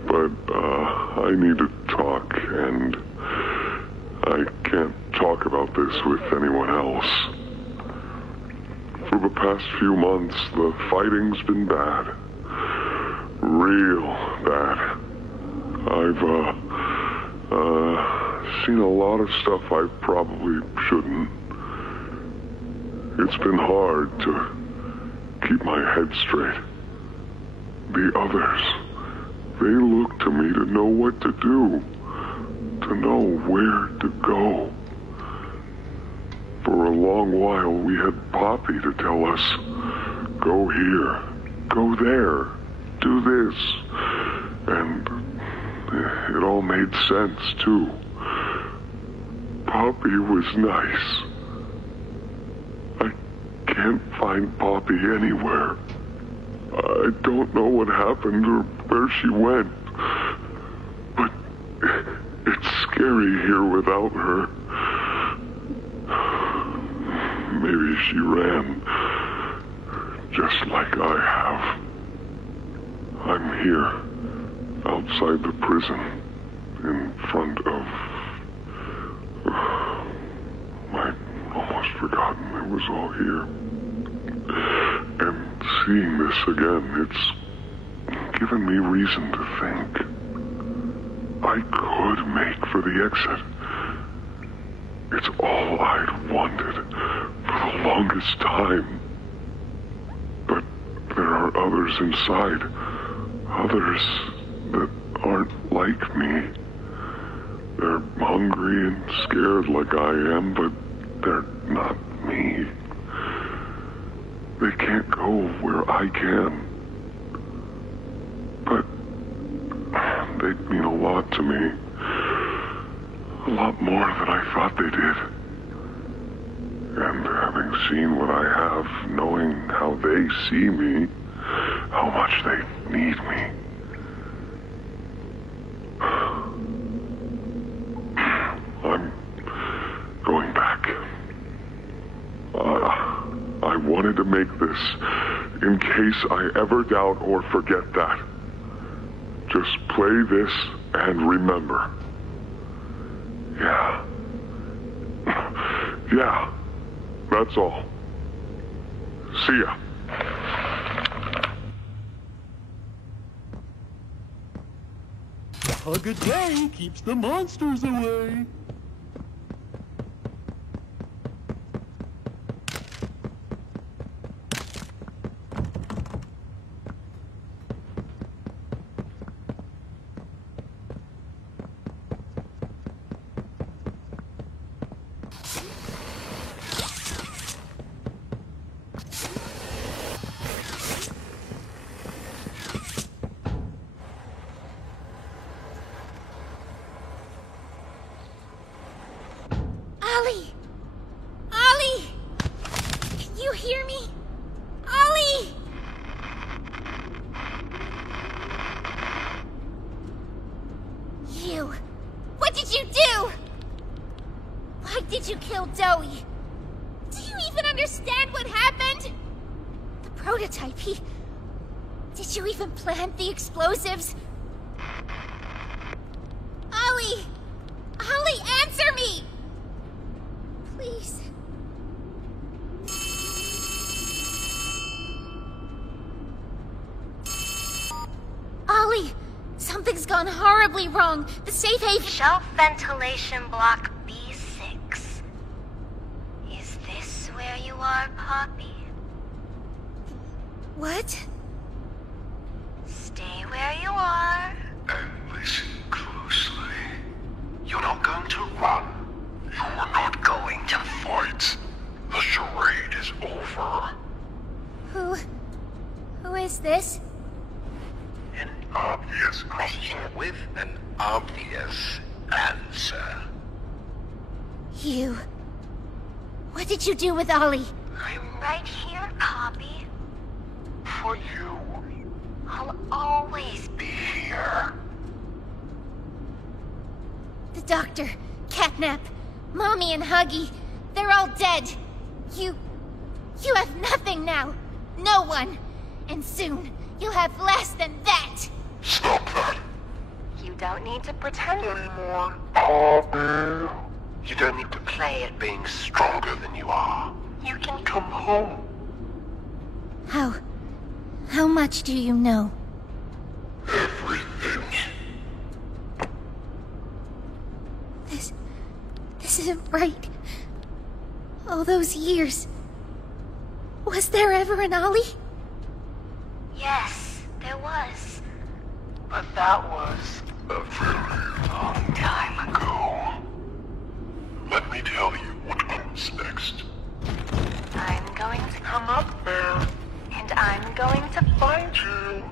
but I need to talk, and I can't talk about this with anyone else. For the past few months, the fighting's been bad. Real bad. I've seen a lot of stuff I probably shouldn't. It's been hard to keep my head straight. The others, they look to me to know what to do, to know where to go. For a long while, we had Poppy to tell us, go here, go there, do this. And it all made sense, too. Poppy was nice. I can't find Poppy anywhere. I don't know what happened or where she went. But it's scary here without her. Maybe she ran, just like I have. I'm here, outside the prison, in front of... I'd almost forgotten it was all here. And seeing this again, it's given me reason to think. I could make for the exit. It's all I'd wanted for the longest time. But there are others inside. Others that aren't like me. They're hungry and scared like I am, but they're not me. They can't go where I can. But they mean a lot to me. A lot more than I thought they did. And having seen what I have, knowing how they see me, how much they need me. I'm going back. I wanted to make this in case I ever doubt or forget that. Just play this and remember. Yeah. Yeah. That's all. See ya. Hug-a-day keeps the monsters away. Ollie! Ollie! Can you hear me? Ollie! You! What did you do? Why did you kill Dowie? Do you even understand what happened? The prototype, Did you even plant the explosives? Ollie! Ollie, answer me! Please. Ollie! Something's gone horribly wrong. The safe haven... Shelf ventilation block B6. Is this where you are, Poppy? What? Stay where you are. And listen closely. You're not going to run. You're not going to fight. The charade is over. Who is this? An obvious question with an obvious answer. You. What did you do with Ollie? I'm right here, Poppy. For you. I'll always be here. The doctor, Catnap, Mommy and Huggy, they're all dead. You have nothing now. No one. And soon, you'll have less than that. Stop that. You don't need to pretend anymore. Poppy. You don't need to play at being stronger than you are. You can come home. How much do you know? Everything. This isn't right. All those years. Was there ever an Ollie? Yes, there was. But that was a very long time ago. Let me tell you what comes next. I'm going to come up there. And I'm going to find you.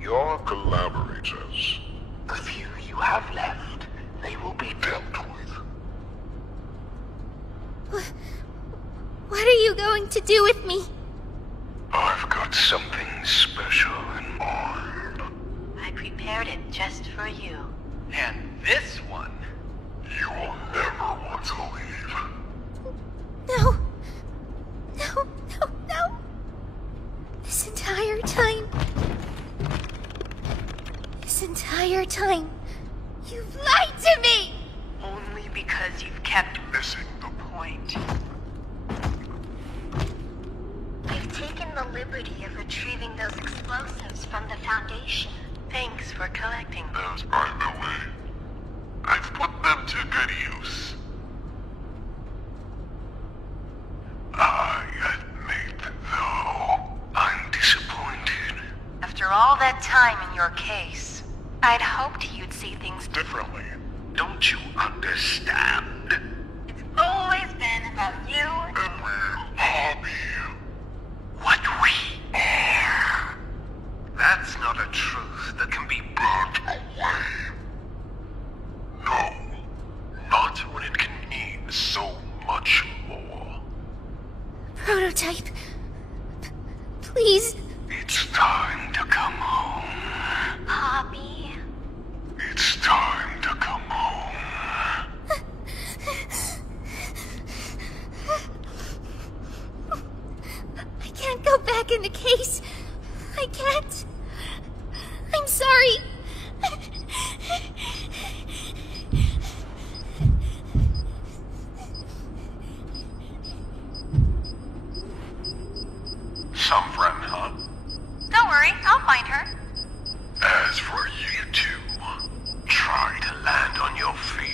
Your collaborators. The few you have left, they will be dealt with. What are you going to do with me? I've got something special in mind. I prepared it just for you. And this one, you will never want to leave. No. This entire time, This entire time, you've lied to me! Only because you've kept missing the point. We've taken the liberty of retrieving those explosives from the Foundation. Thanks for collecting them. Those, by the way, I've put them to good use. I admit, though, I'm disappointed. After all that time in your case, I'd hoped you'd see things Differently. Don't you understand? It's always been about you And we're hobby. What we are. That's not a truth that can be burnt away. No. Not when it can mean so much more. Prototype. Please. It's time to come home. Poppy. It's time to come home. I can't go back in the case. I can't. I'm sorry. Some friend, huh? Don't worry, I'll find her. As for you two, try to land on your feet.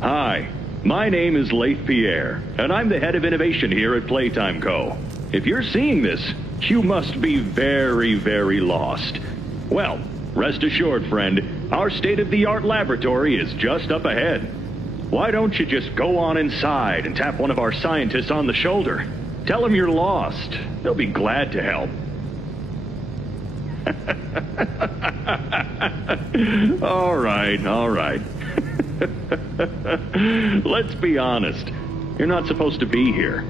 Hi, my name is Leif Pierre, and I'm the head of innovation here at Playtime Co. If you're seeing this, you must be very, very lost. Well, rest assured, friend, our state-of-the-art laboratory is just up ahead. Why don't you just go on inside and tap one of our scientists on the shoulder? Tell them you're lost. They'll be glad to help. All right. Let's be honest. You're not supposed to be here.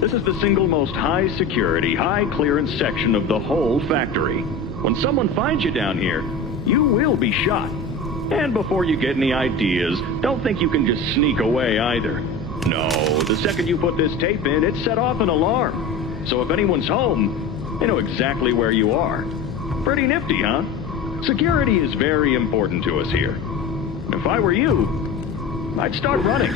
This is the single most high-security, high-clearance section of the whole factory. When someone finds you down here, you will be shot. And before you get any ideas, don't think you can just sneak away either. No, the second you put this tape in, it set off an alarm. So if anyone's home, they know exactly where you are. Pretty nifty, huh? Security is very important to us here. If I were you, I'd start running.